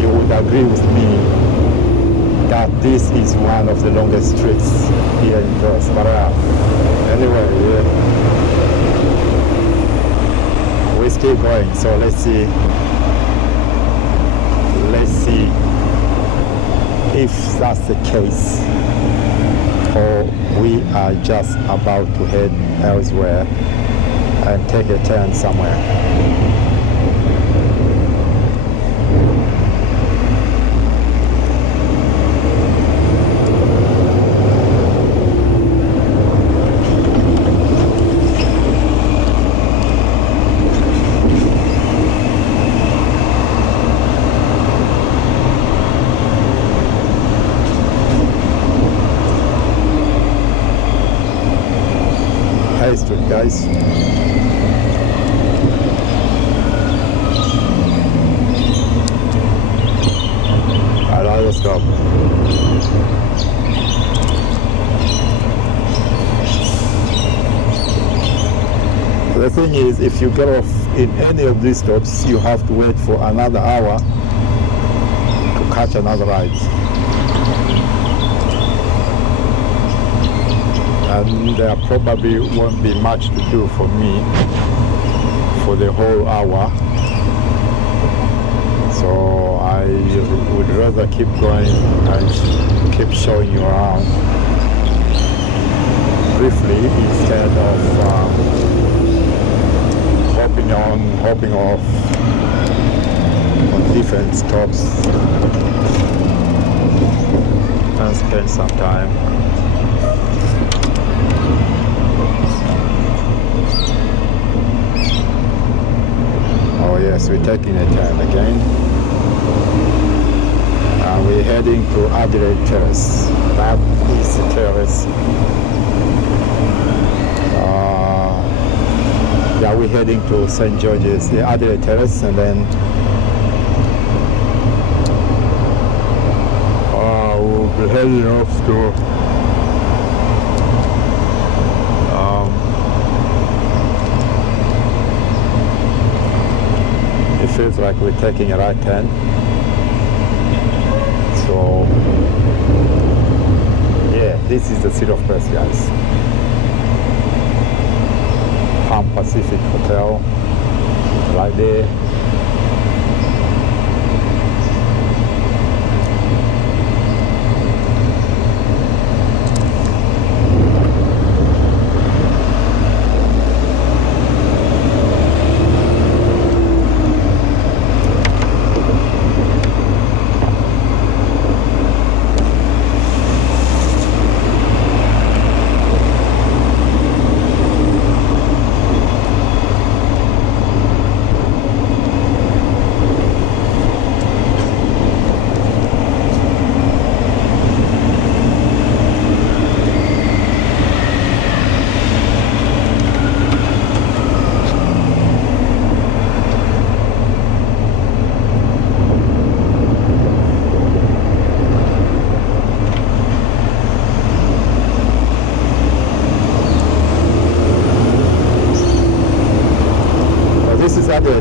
you would agree with me that this is one of the longest streets here in Perth. But anyway, we're still going, so let's see if that's the case, or we are just about to head elsewhere and take a turn somewhere. Street, guys. Alright, let's go. The thing is, if you get off in any of these stops, you have to wait for another hour to catch another ride. And there probably won't be much to do for me for the whole hour. So I I would rather keep going and keep showing you around briefly instead of hopping off on different stops and spend some time. Oh yes, we're taking a turn again. We're heading to Adelaide Terrace. That is the Terrace. Yeah, we're heading to St. George's, the Adelaide Terrace, and then we'll be heading off to it feels like we're taking a right turn. So yeah, this is the city of Perth, guys. Palm Pacific Hotel, right there.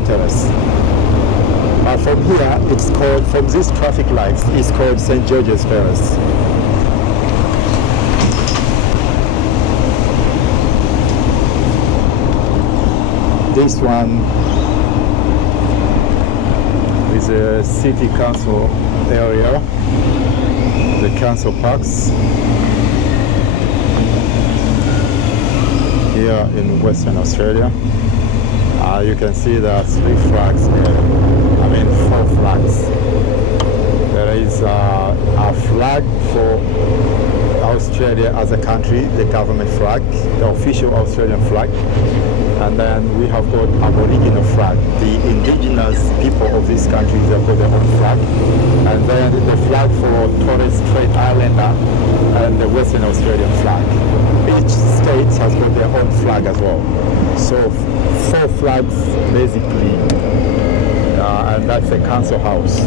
Terrace. From here, it's called, from these traffic lights, it's called St. George's Terrace. This one is a city council area, the council parks here in Western Australia. You can see there are 3 flags there. I mean 4 flags. There is a flag for Australia as a country, the government flag, the official Australian flag. And then we have got Aboriginal flag. The indigenous people of these countries have got their own flag. And then the flag for Torres Strait Islander and the Western Australian flag. Each state has got their own flag as well. So 4 flags basically, and that's the council house.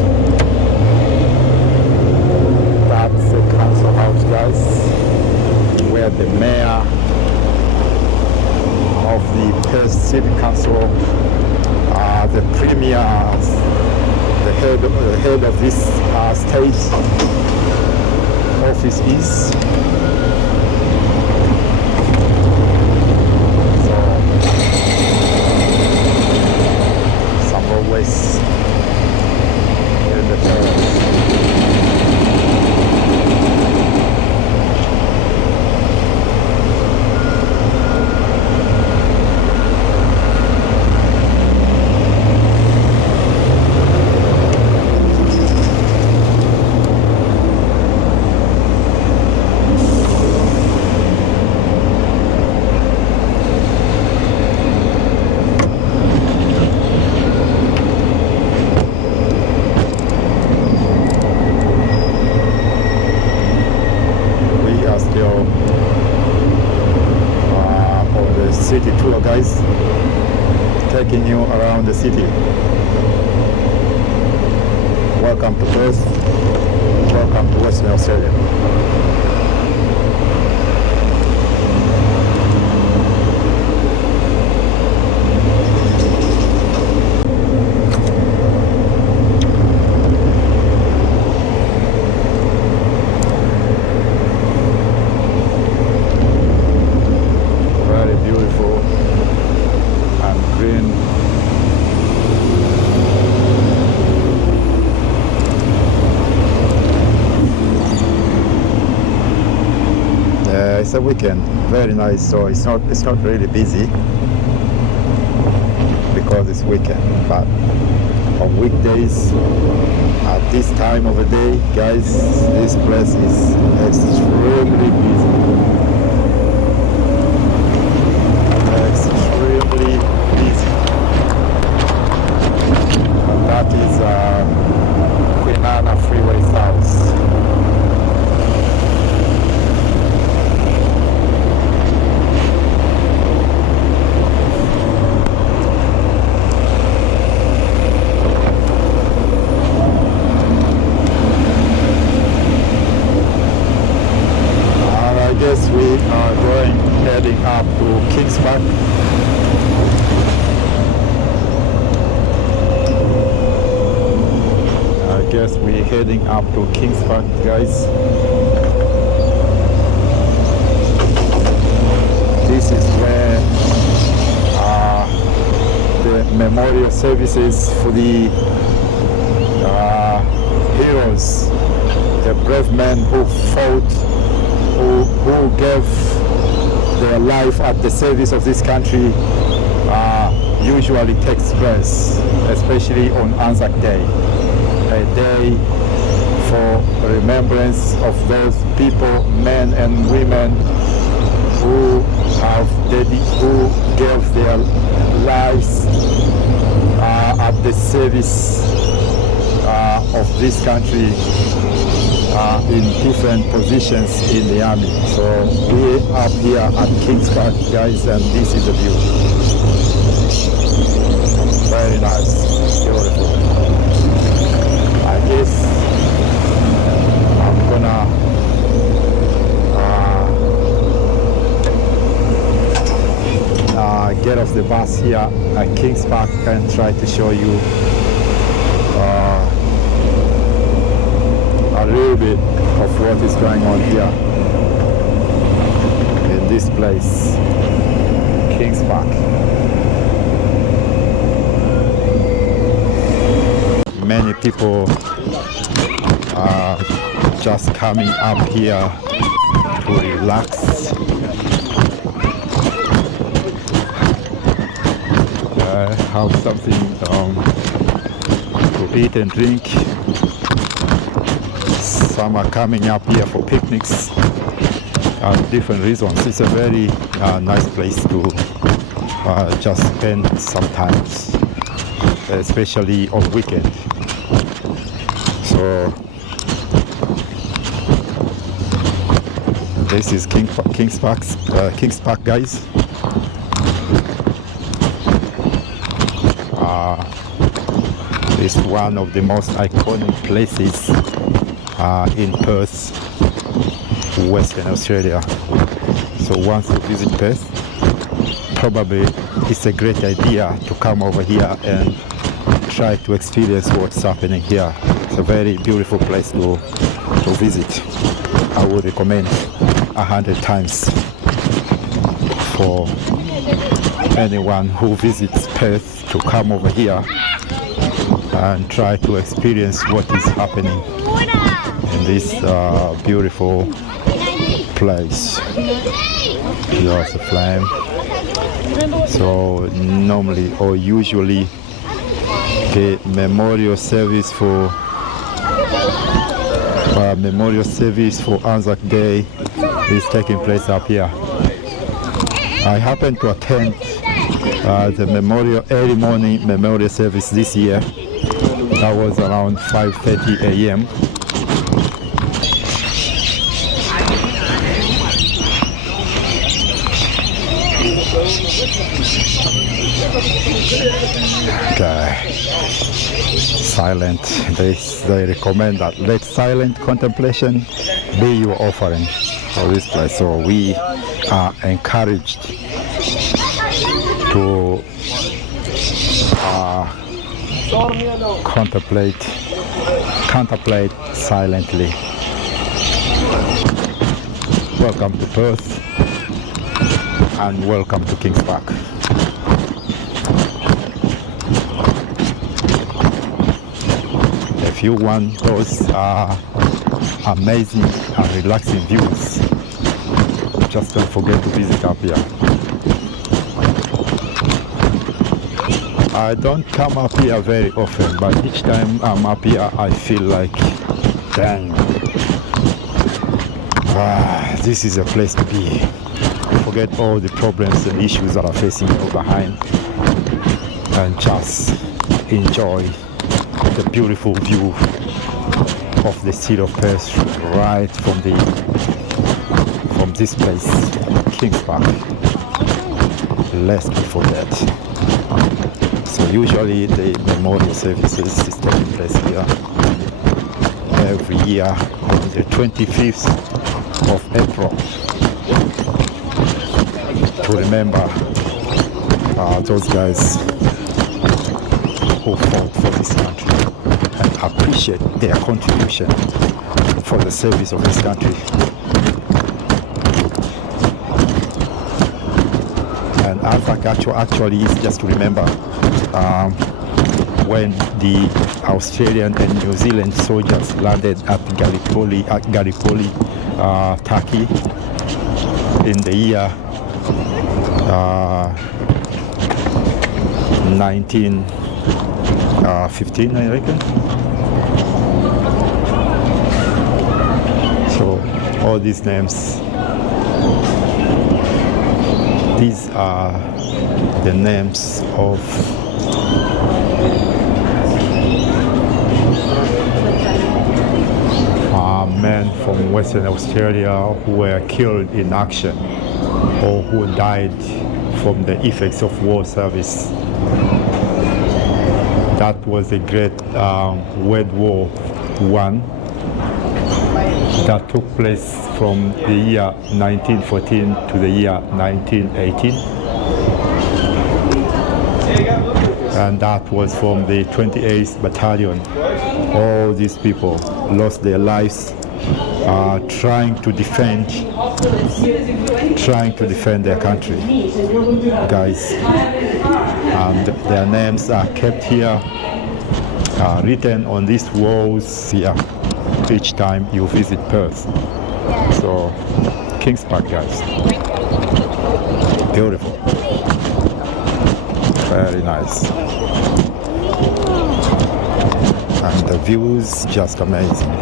That's the council house, guys, where the mayor of the Perth City Council, the premier, the head of this state office is. Always in the Terrace. City tour, guys, taking you around the city. Welcome to Perth, welcome to Western Australia. it's a weekend, very nice. So it's not really busy because it's weekend. But on weekdays, at this time of the day, guys, this place is extremely busy. Extremely busy. And that is Quay Freeway South. We are heading up to Kings Park. I guess we're heading up to Kings Park, guys. This is where the memorial services for the heroes, the brave men who fought, who gave their life at the service of this country, usually takes place, especially on Anzac Day, a day for remembrance of those people, men and women, who gave their lives at the service of this country. In different positions in the army. So we are here at Kings Park, guys, and this is the view. Very nice, beautiful. I guess I'm gonna get off the bus here at Kings Park and try to show you a little bit of what is going on here in this place, Kings Park. Many people are just coming up here to relax, have something to eat and drink. Some are coming up here for picnics, different reasons. It's a very nice place to just spend some time, especially on weekend. So this is Kings Park, guys. It's one of the most iconic places in Perth, Western Australia. So once you visit Perth, probably it's a great idea to come over here and try to experience what's happening here. It's a very beautiful place to visit. I would recommend 100 times for anyone who visits Perth to come over here and try to experience what is happening in this beautiful place. Here's a flame. So normally or usually the memorial service for Anzac Day is taking place up here. I happened to attend the early morning memorial service this year. That was around 5:30 a.m. Okay. Silent. They recommend that let silent contemplation be your offering for this place. So we are encouraged to contemplate silently. Welcome to Perth and welcome to Kings Park. If you want those amazing and relaxing views, just don't forget to visit up here. I don't come up here very often, but each time I'm up here I feel like, dang, this is a place to be. Forget all the problems and issues that are facing you behind and just enjoy the beautiful view of the city of Perth right from this place, Kings Park. Lest we forget. So usually the memorial services is taking place here every year on the 25th of April to remember those guys who fought for this country and appreciate their contribution for the service of this country. And AFAC actually is just to remember when the Australian and New Zealand soldiers landed at Gallipoli, Turkey in the year 1915, I reckon. So all these names, these are the names of men from Western Australia who were killed in action or who died from the effects of war service. That was a great World War I that took place from the year 1914 to the year 1918. And that was from the 28th Battalion. All these people lost their lives trying to defend their country, guys. And their names are kept here, written on these walls here each time you visit Perth. So, Kings Park, guys. Beautiful. Very nice. And the views just amazing,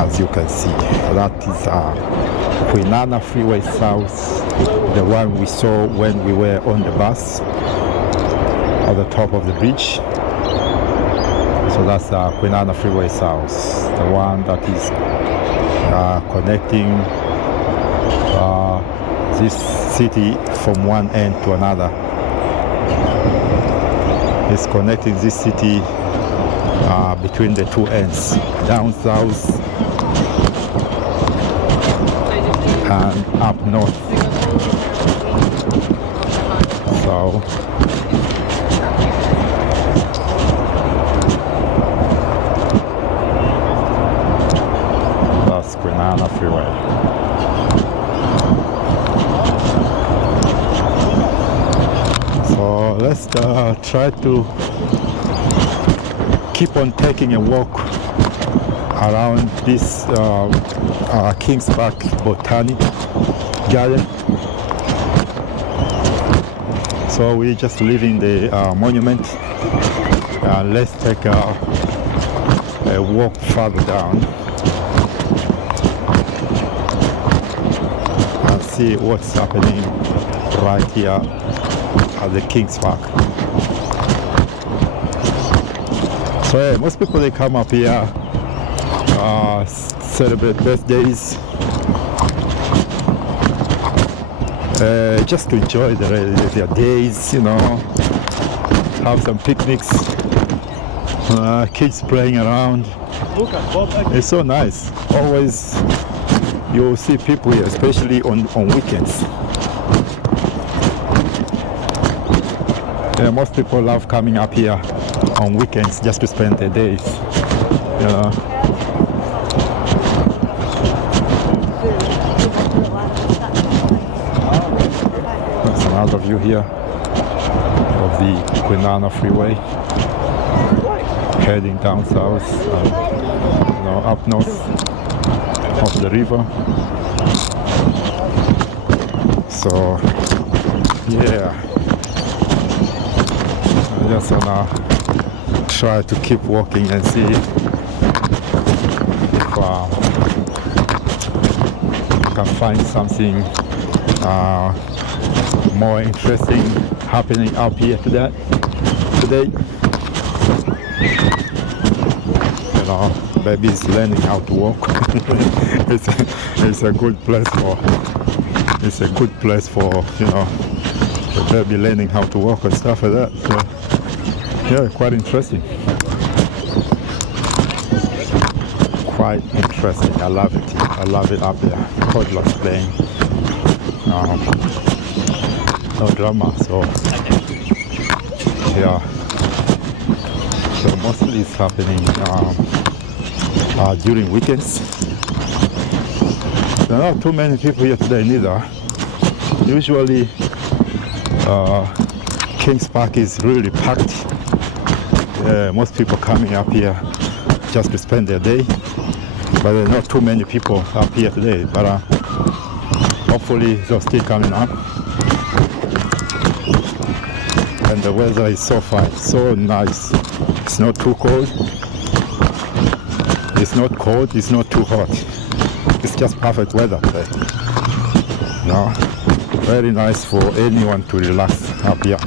as you can see. That is Quay Freeway South, the one we saw when we were on the bus at the top of the bridge. So that's Quay Freeway South, the one that is connecting this city from one end to another. It's connecting this city between the two ends, down south and up north. So that's Quay Freeway. So let's try to keep on taking a walk around this Kings Park Botanic Garden. So we're just leaving the monument and let's take a walk further down and see what's happening right here at the Kings Park. So yeah, most people, they come up here, celebrate birthdays, just to enjoy their days, you know, have some picnics, kids playing around. It's so nice. Always you'll see people here, especially on weekends. Yeah, most people love coming up here on weekends just to spend their days, you know. That's another view here of the Quay Freeway, heading down south and, you know, up north of the river. So yeah, I just wanna try to keep walking and see if I can find something more interesting happening up here today. You know, baby's learning how to walk. It's a good place for you know, the baby learning how to walk and stuff like that. So yeah, quite interesting. Quite interesting. I love it. I love it up there. Toddlers playing. No drama. So yeah. So mostly it's happening during weekends. There are not too many people here today neither. Usually Kings Park is really packed. Most people coming up here just to spend their day, but there are not too many people up here today, but hopefully they'll still coming up. And the weather is so fine, so nice. It's not too cold, it's not cold, it's not too hot. It's just perfect weather today. No? Very nice for anyone to relax up here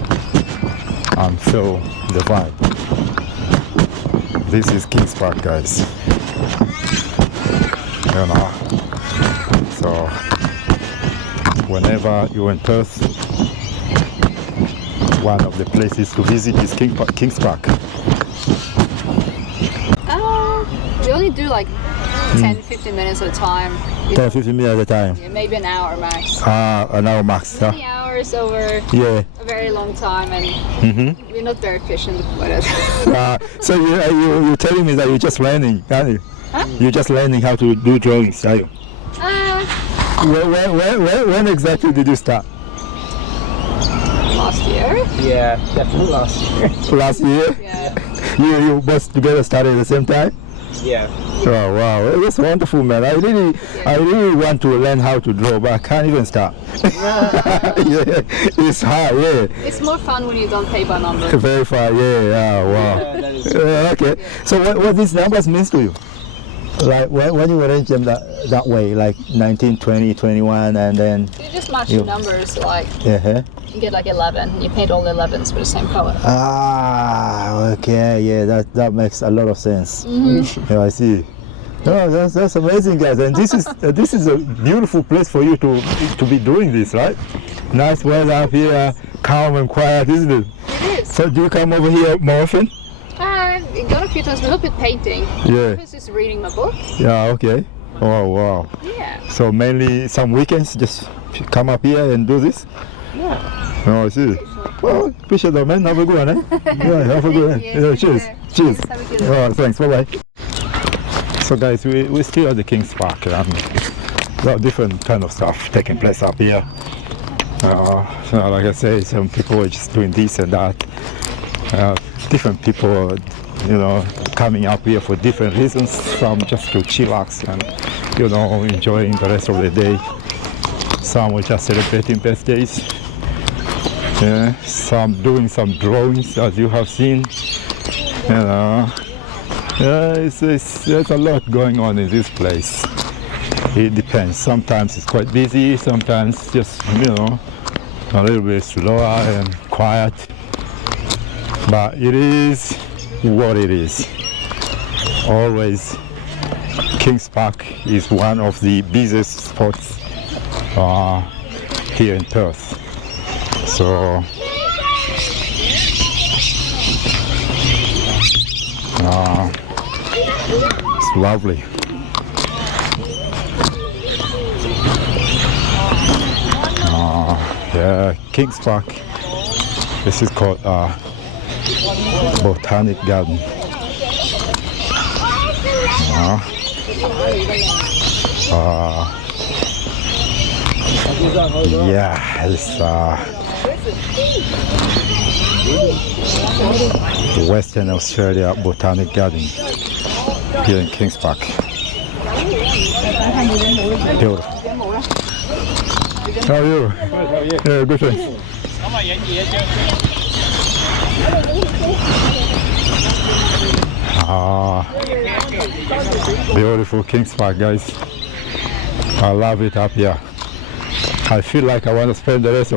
and feel the vibe. This is Kings Park, guys. You know, so whenever you're in Perth, one of the places to visit is Kings Park. We only do like 10-15 minutes at a time. 10-15 minutes at a time. Yeah, maybe an hour max. An hour max. Many hours over Yeah. a very long time, and we're not very efficient with it. So you're telling me that you're just learning, aren't you? Huh? You're just learning how to do drawings, are you? When exactly did you start? Last year? Yeah, definitely last year. Last year? Yeah. You both together started at the same time? Yeah. Oh wow, that's wonderful, man. I really want to learn how to draw, but I can't even start. Yeah, it's hard, yeah. It's more fun when you don't pay by number. Very far, yeah, wow. That is Okay, so what these numbers means to you? Like when you arrange them that way, like 19, 20, 21, and then... So you just match the numbers, like Yeah. you get like 11, and you paint all the 11s with the same color. Ah, okay, yeah, that makes a lot of sense. Yeah, I see. No, that's amazing, guys, and this is a beautiful place for you to be doing this, right? Nice weather up here, calm and quiet, isn't it? It is. So do you come over here more often? I've gone a few times, but not with painting. Yeah. Just reading my book. Yeah, okay. Oh, wow. Yeah. So mainly some weekends, just come up here and do this? Yeah. Oh, I see. Well, appreciate that, man. Have a good one, eh? Yeah, have a good one. Thank you. Yeah, cheers. Cheers. Have a good Oh, thanks. Bye-bye. So, guys, we're still at the Kings Park. A lot of different kind of stuff taking place up here. So like I say, some people are just doing this and that. Different people, you know, coming up here for different reasons. Some just to chillax and, you know, enjoying the rest of the day. Some were just celebrating birthdays. Yeah, some doing some drawings, as you have seen. You know, yeah, there's a lot going on in this place. It depends. Sometimes it's quite busy. Sometimes just, you know, a little bit slower and quiet. But it is what it is. Always, Kings Park is one of the busiest spots here in Perth. So it's lovely. Yeah, Kings Park. This is called Botanic Garden. Yeah, it's Western Australia Botanic Garden here in Kings Park. Beautiful. How are you? Yeah, good thanks. Beautiful Kings Park, guys. I love it up here. I feel like I want to spend the rest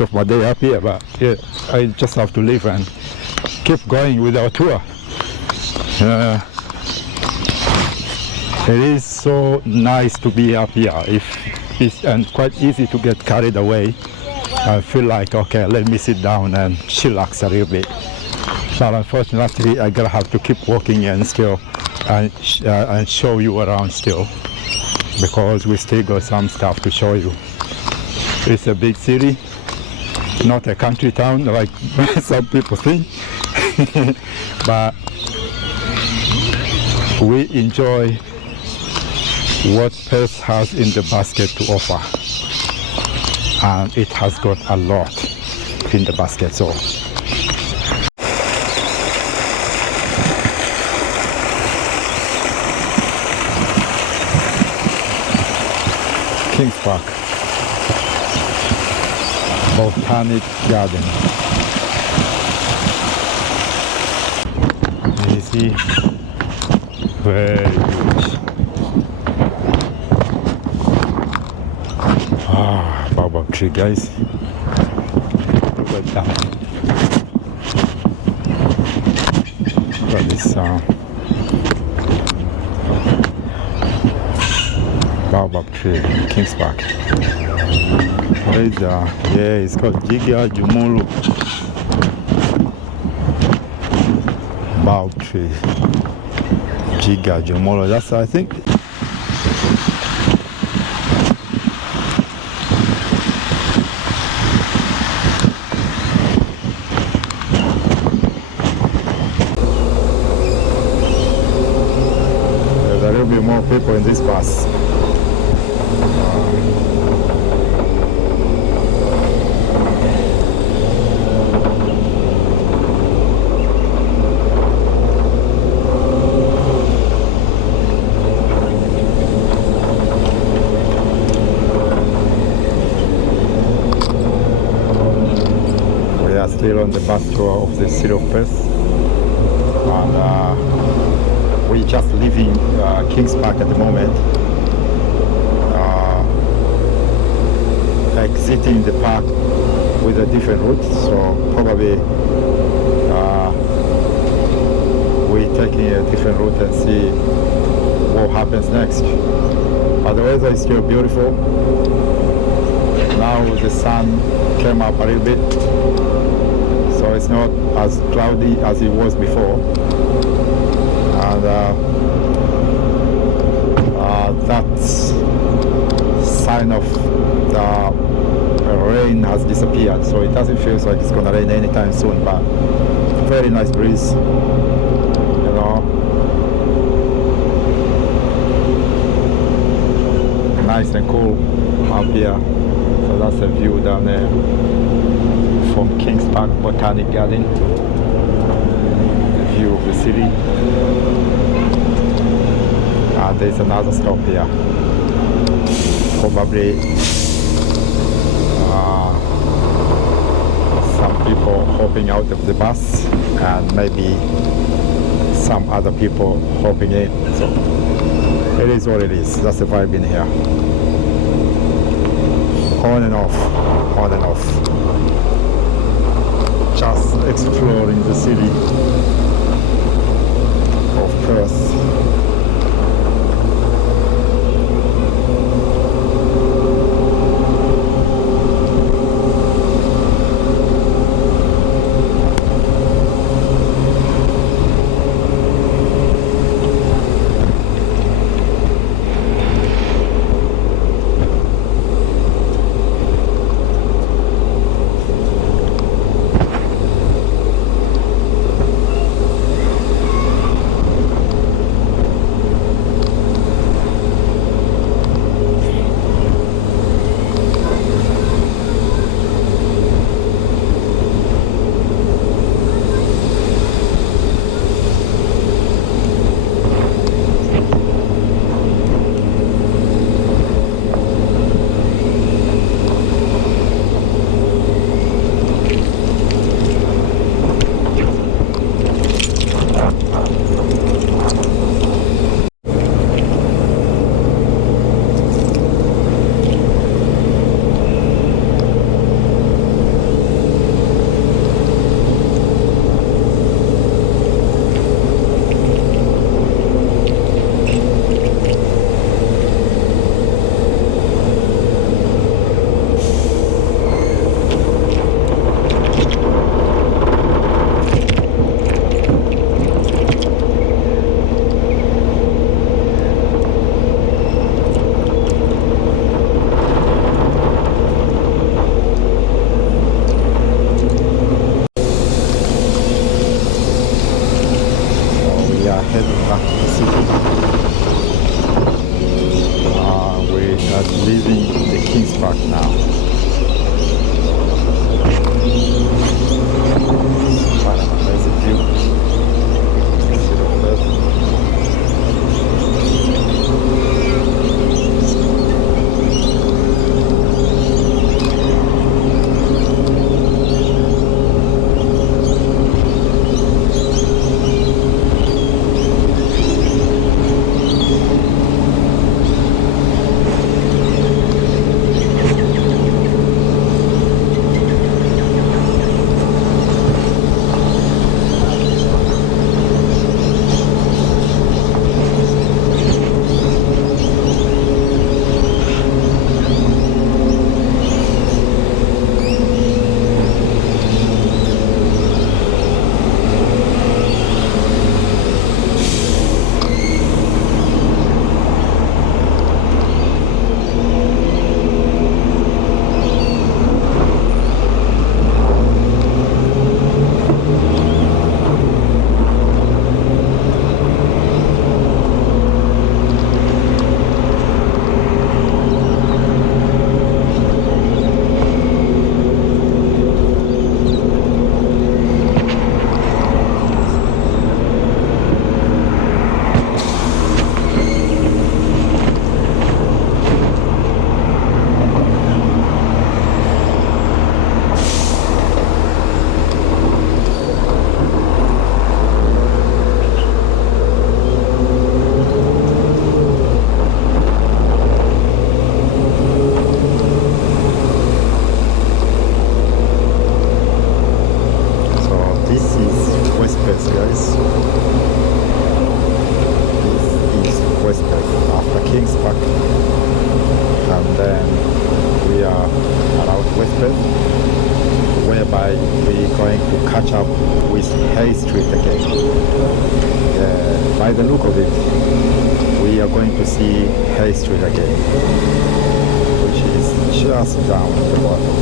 of my day up here, but yeah, I just have to leave and keep going with our tour. It is so nice to be up here. And quite easy to get carried away. I feel like, okay, let me sit down and chillax a little bit. But unfortunately, I gotta have to keep walking and still and show you around still, because we still got some stuff to show you. It's a big city, not a country town like some people think, but we enjoy what Perth has in the basket to offer, and it has got a lot in the basket. So Kings Park, Botanic Garden. You see, very huge. Baobab tree, guys. Look at that. Look at this baobab tree in Kings Park. Yeah, it's called Giga Jumulu baobab tree. Giga Jumulu. That's, I think. There will be more people in this bus. We are still on the bus tour of the city of Perth, and we just leaving Kings Park at the moment, exiting the park with a different route, so probably we're taking a different route and see what happens next. But the weather is still beautiful. Now the sun came up a little bit, so it's not as cloudy as it was before, and that's sign of the rain has disappeared, so it doesn't feel like it's gonna rain anytime soon. But very nice breeze, you know, nice and cool up here. So that's a view down there from Kings Park Botanic Garden, the view of the city. There's another stop here, probably some people hopping out of the bus and maybe some other people hopping in. So it is what it is. That's the vibe in here. On and off, on and off. Just exploring the city of Perth. That's leaving the King's Park now. Quite an amazing view. City of Perth. Whereby we're going to catch up with Hay Street again. By the look of it, we are going to see Hay Street again, which is just down the bottom.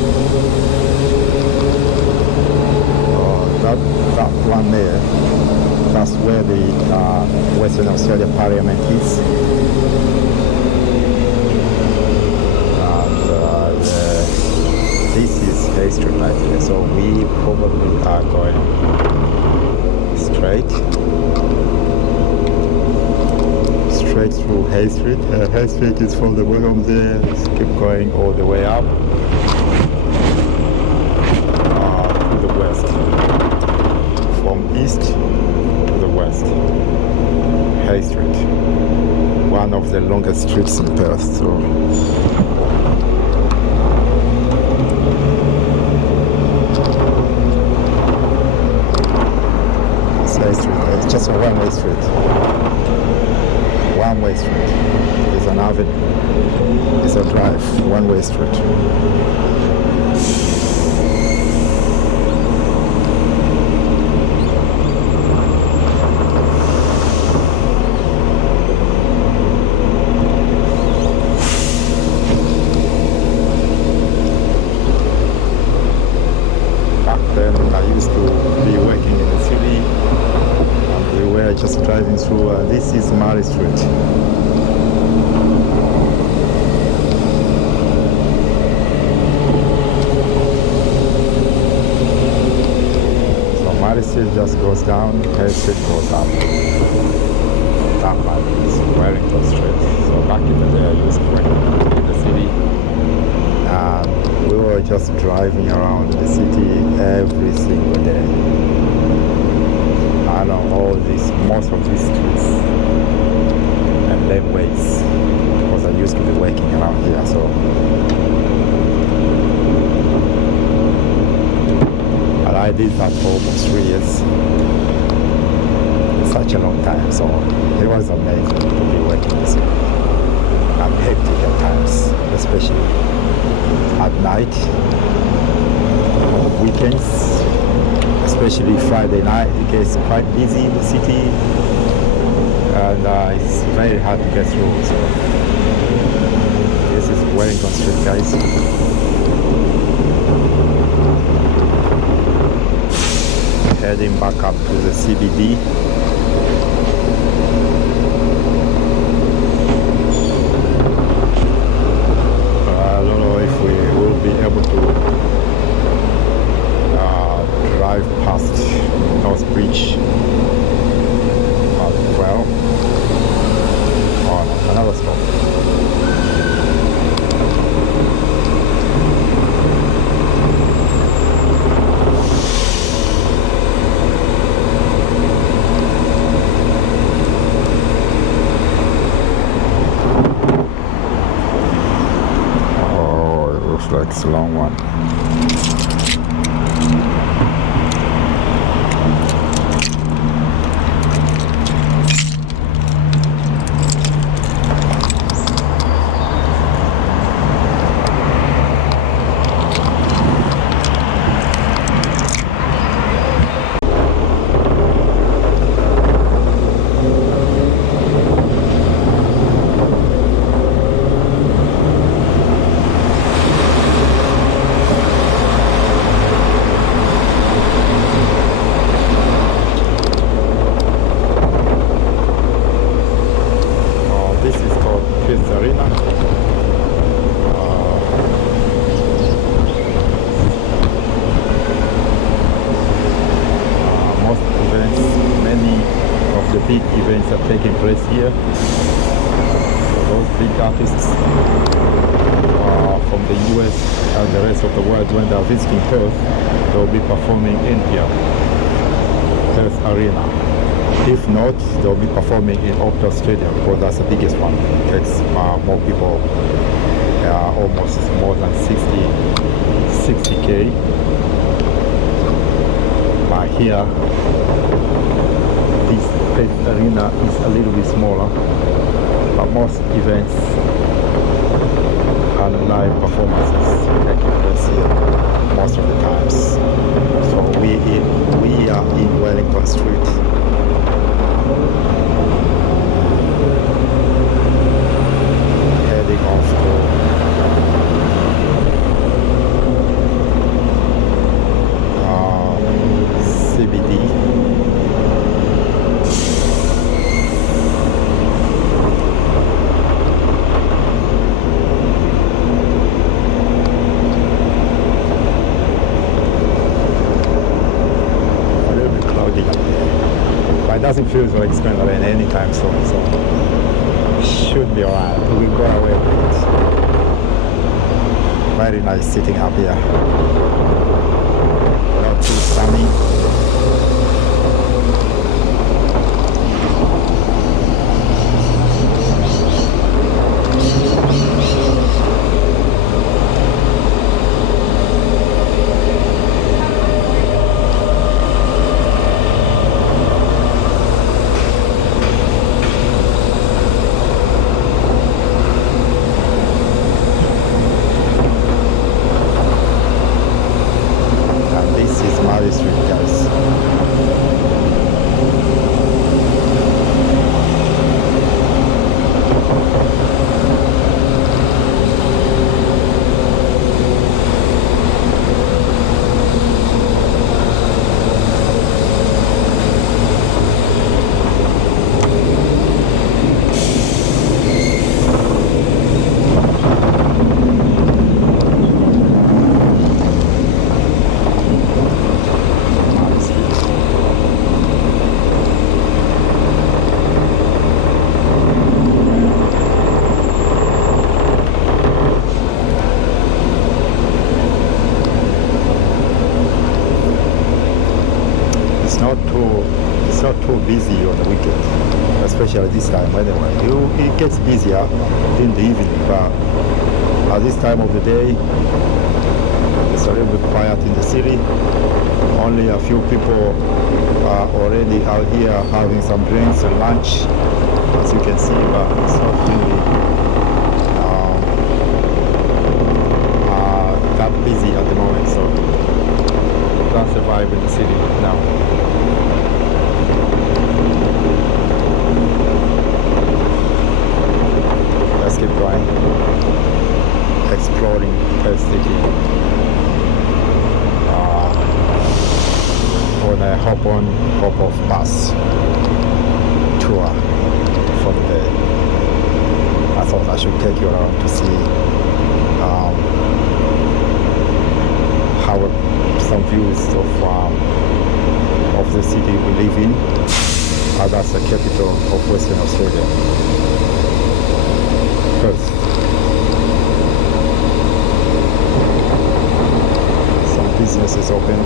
That one there, that's where the Western Australia Parliament is. This is Hay Street right here, so we probably are going straight through Hay Street. Hay Street is from the bottom there. Let's keep going all the way up to the west, from east to the west. Hay Street, one of the longest streets in Perth. So. It's just a one-way street. One-way street. It's an avenue. It's a drive. One-way street. Back then, I used to be working in the city. We were just driving through, this is Murray Street. So Murray Street just goes down, Hay Street goes up. That one is Wellington Street. So back in the day I used to work in the city. And we were just driving around the city every single day. Along most of these streets and laneways, because I used to be working around here, so and I did that for almost 3 years. It's such a long time, so it was amazing to be working this way. And hectic at times, especially at night, on weekends. Especially Friday night, it gets quite busy in the city, and it's very hard to get through. So this is Wellington Street, guys. Heading back up to the CBD. like it's a long one. Big events are taking place here. Those big artists from the US and the rest of the world, when they are visiting Perth, they will be performing in here, Perth Arena. If not, they will be performing in Optus Stadium, because that's the biggest one. It takes more people, almost more than 60K. Here, this Perth Arena is a little bit smaller, but most events and live performances taking place here most of the times. So we are in Wellington Street. Heading off to CBD. It doesn't feel like it's going to rain anytime soon, so should be alright. We go away with it. Very nice sitting up here. Not too sunny. It's not too busy on the weekend, especially this time anyway. It gets busier in the evening, but at this time of the day it's a little bit quiet in the city. Only a few people are already out here having some drinks and lunch, as you can see, but it's not really that busy at the moment, so that's the vibe in the city now. Let's keep going, exploring Perth City on a hop-off bus tour for the day. I thought I should take you around to see how some views of the city we live in. That's the capital of Western Australia, Perth. Some businesses open.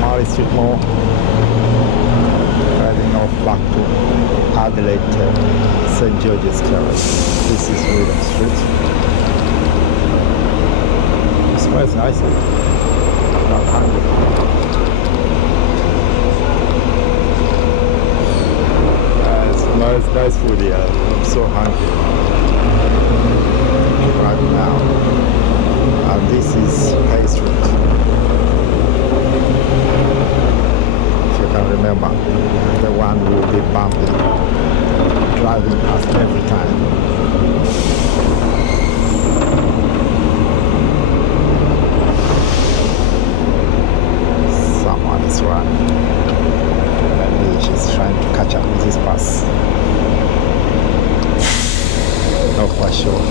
Marley Street Mall, heading off back to Adelaide St. George's Terrace. This is William Street. It smells nicely. Not hungry. Nice food here. I'm so hungry right now. And this is Quay Street. If you can remember, the one we'll be bumping, driving past every time. Someone is running. Maybe she's trying to catch up with this bus. Not quite sure.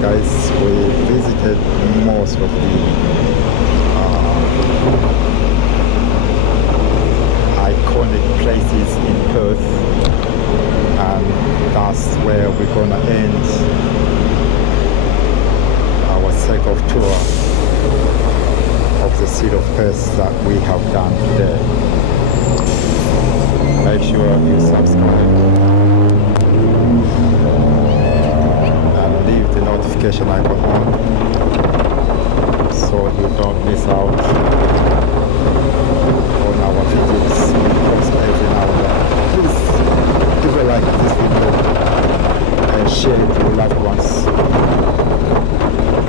guys, we visited most of the iconic places in Perth, and that's where we're gonna end our cycle tour of the city of Perth that we have done today. Make sure you subscribe. notification icon on so you don't miss out on our videos. Post every now and then. Please give a like to this video and share it with your loved ones.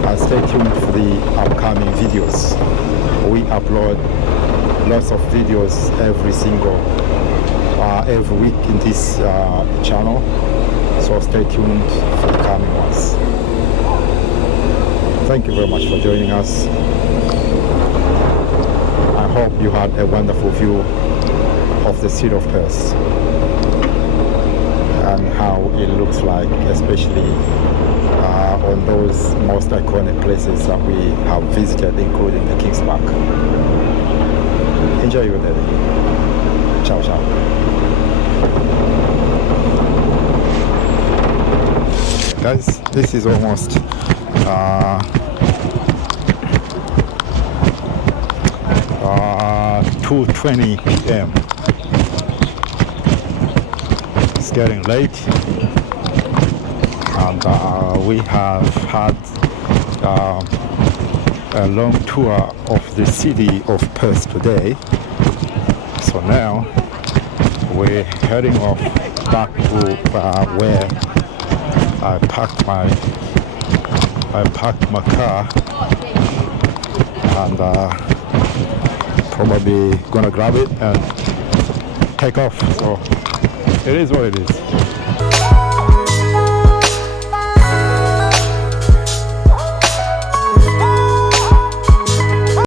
And stay tuned for the upcoming videos. We upload lots of videos every week in this channel, so stay tuned for the coming ones. Thank you very much for joining us. I hope you had a wonderful view of the city of Perth and how it looks like, especially on those most iconic places that we have visited, including the King's Park. Enjoy your day. Ciao, ciao. Guys, this is almost 2:20 p.m. It's getting late, and we have had a long tour of the city of Perth today. So now we're heading off back to where I parked my car, and probably gonna grab it and take off. So it is what it is.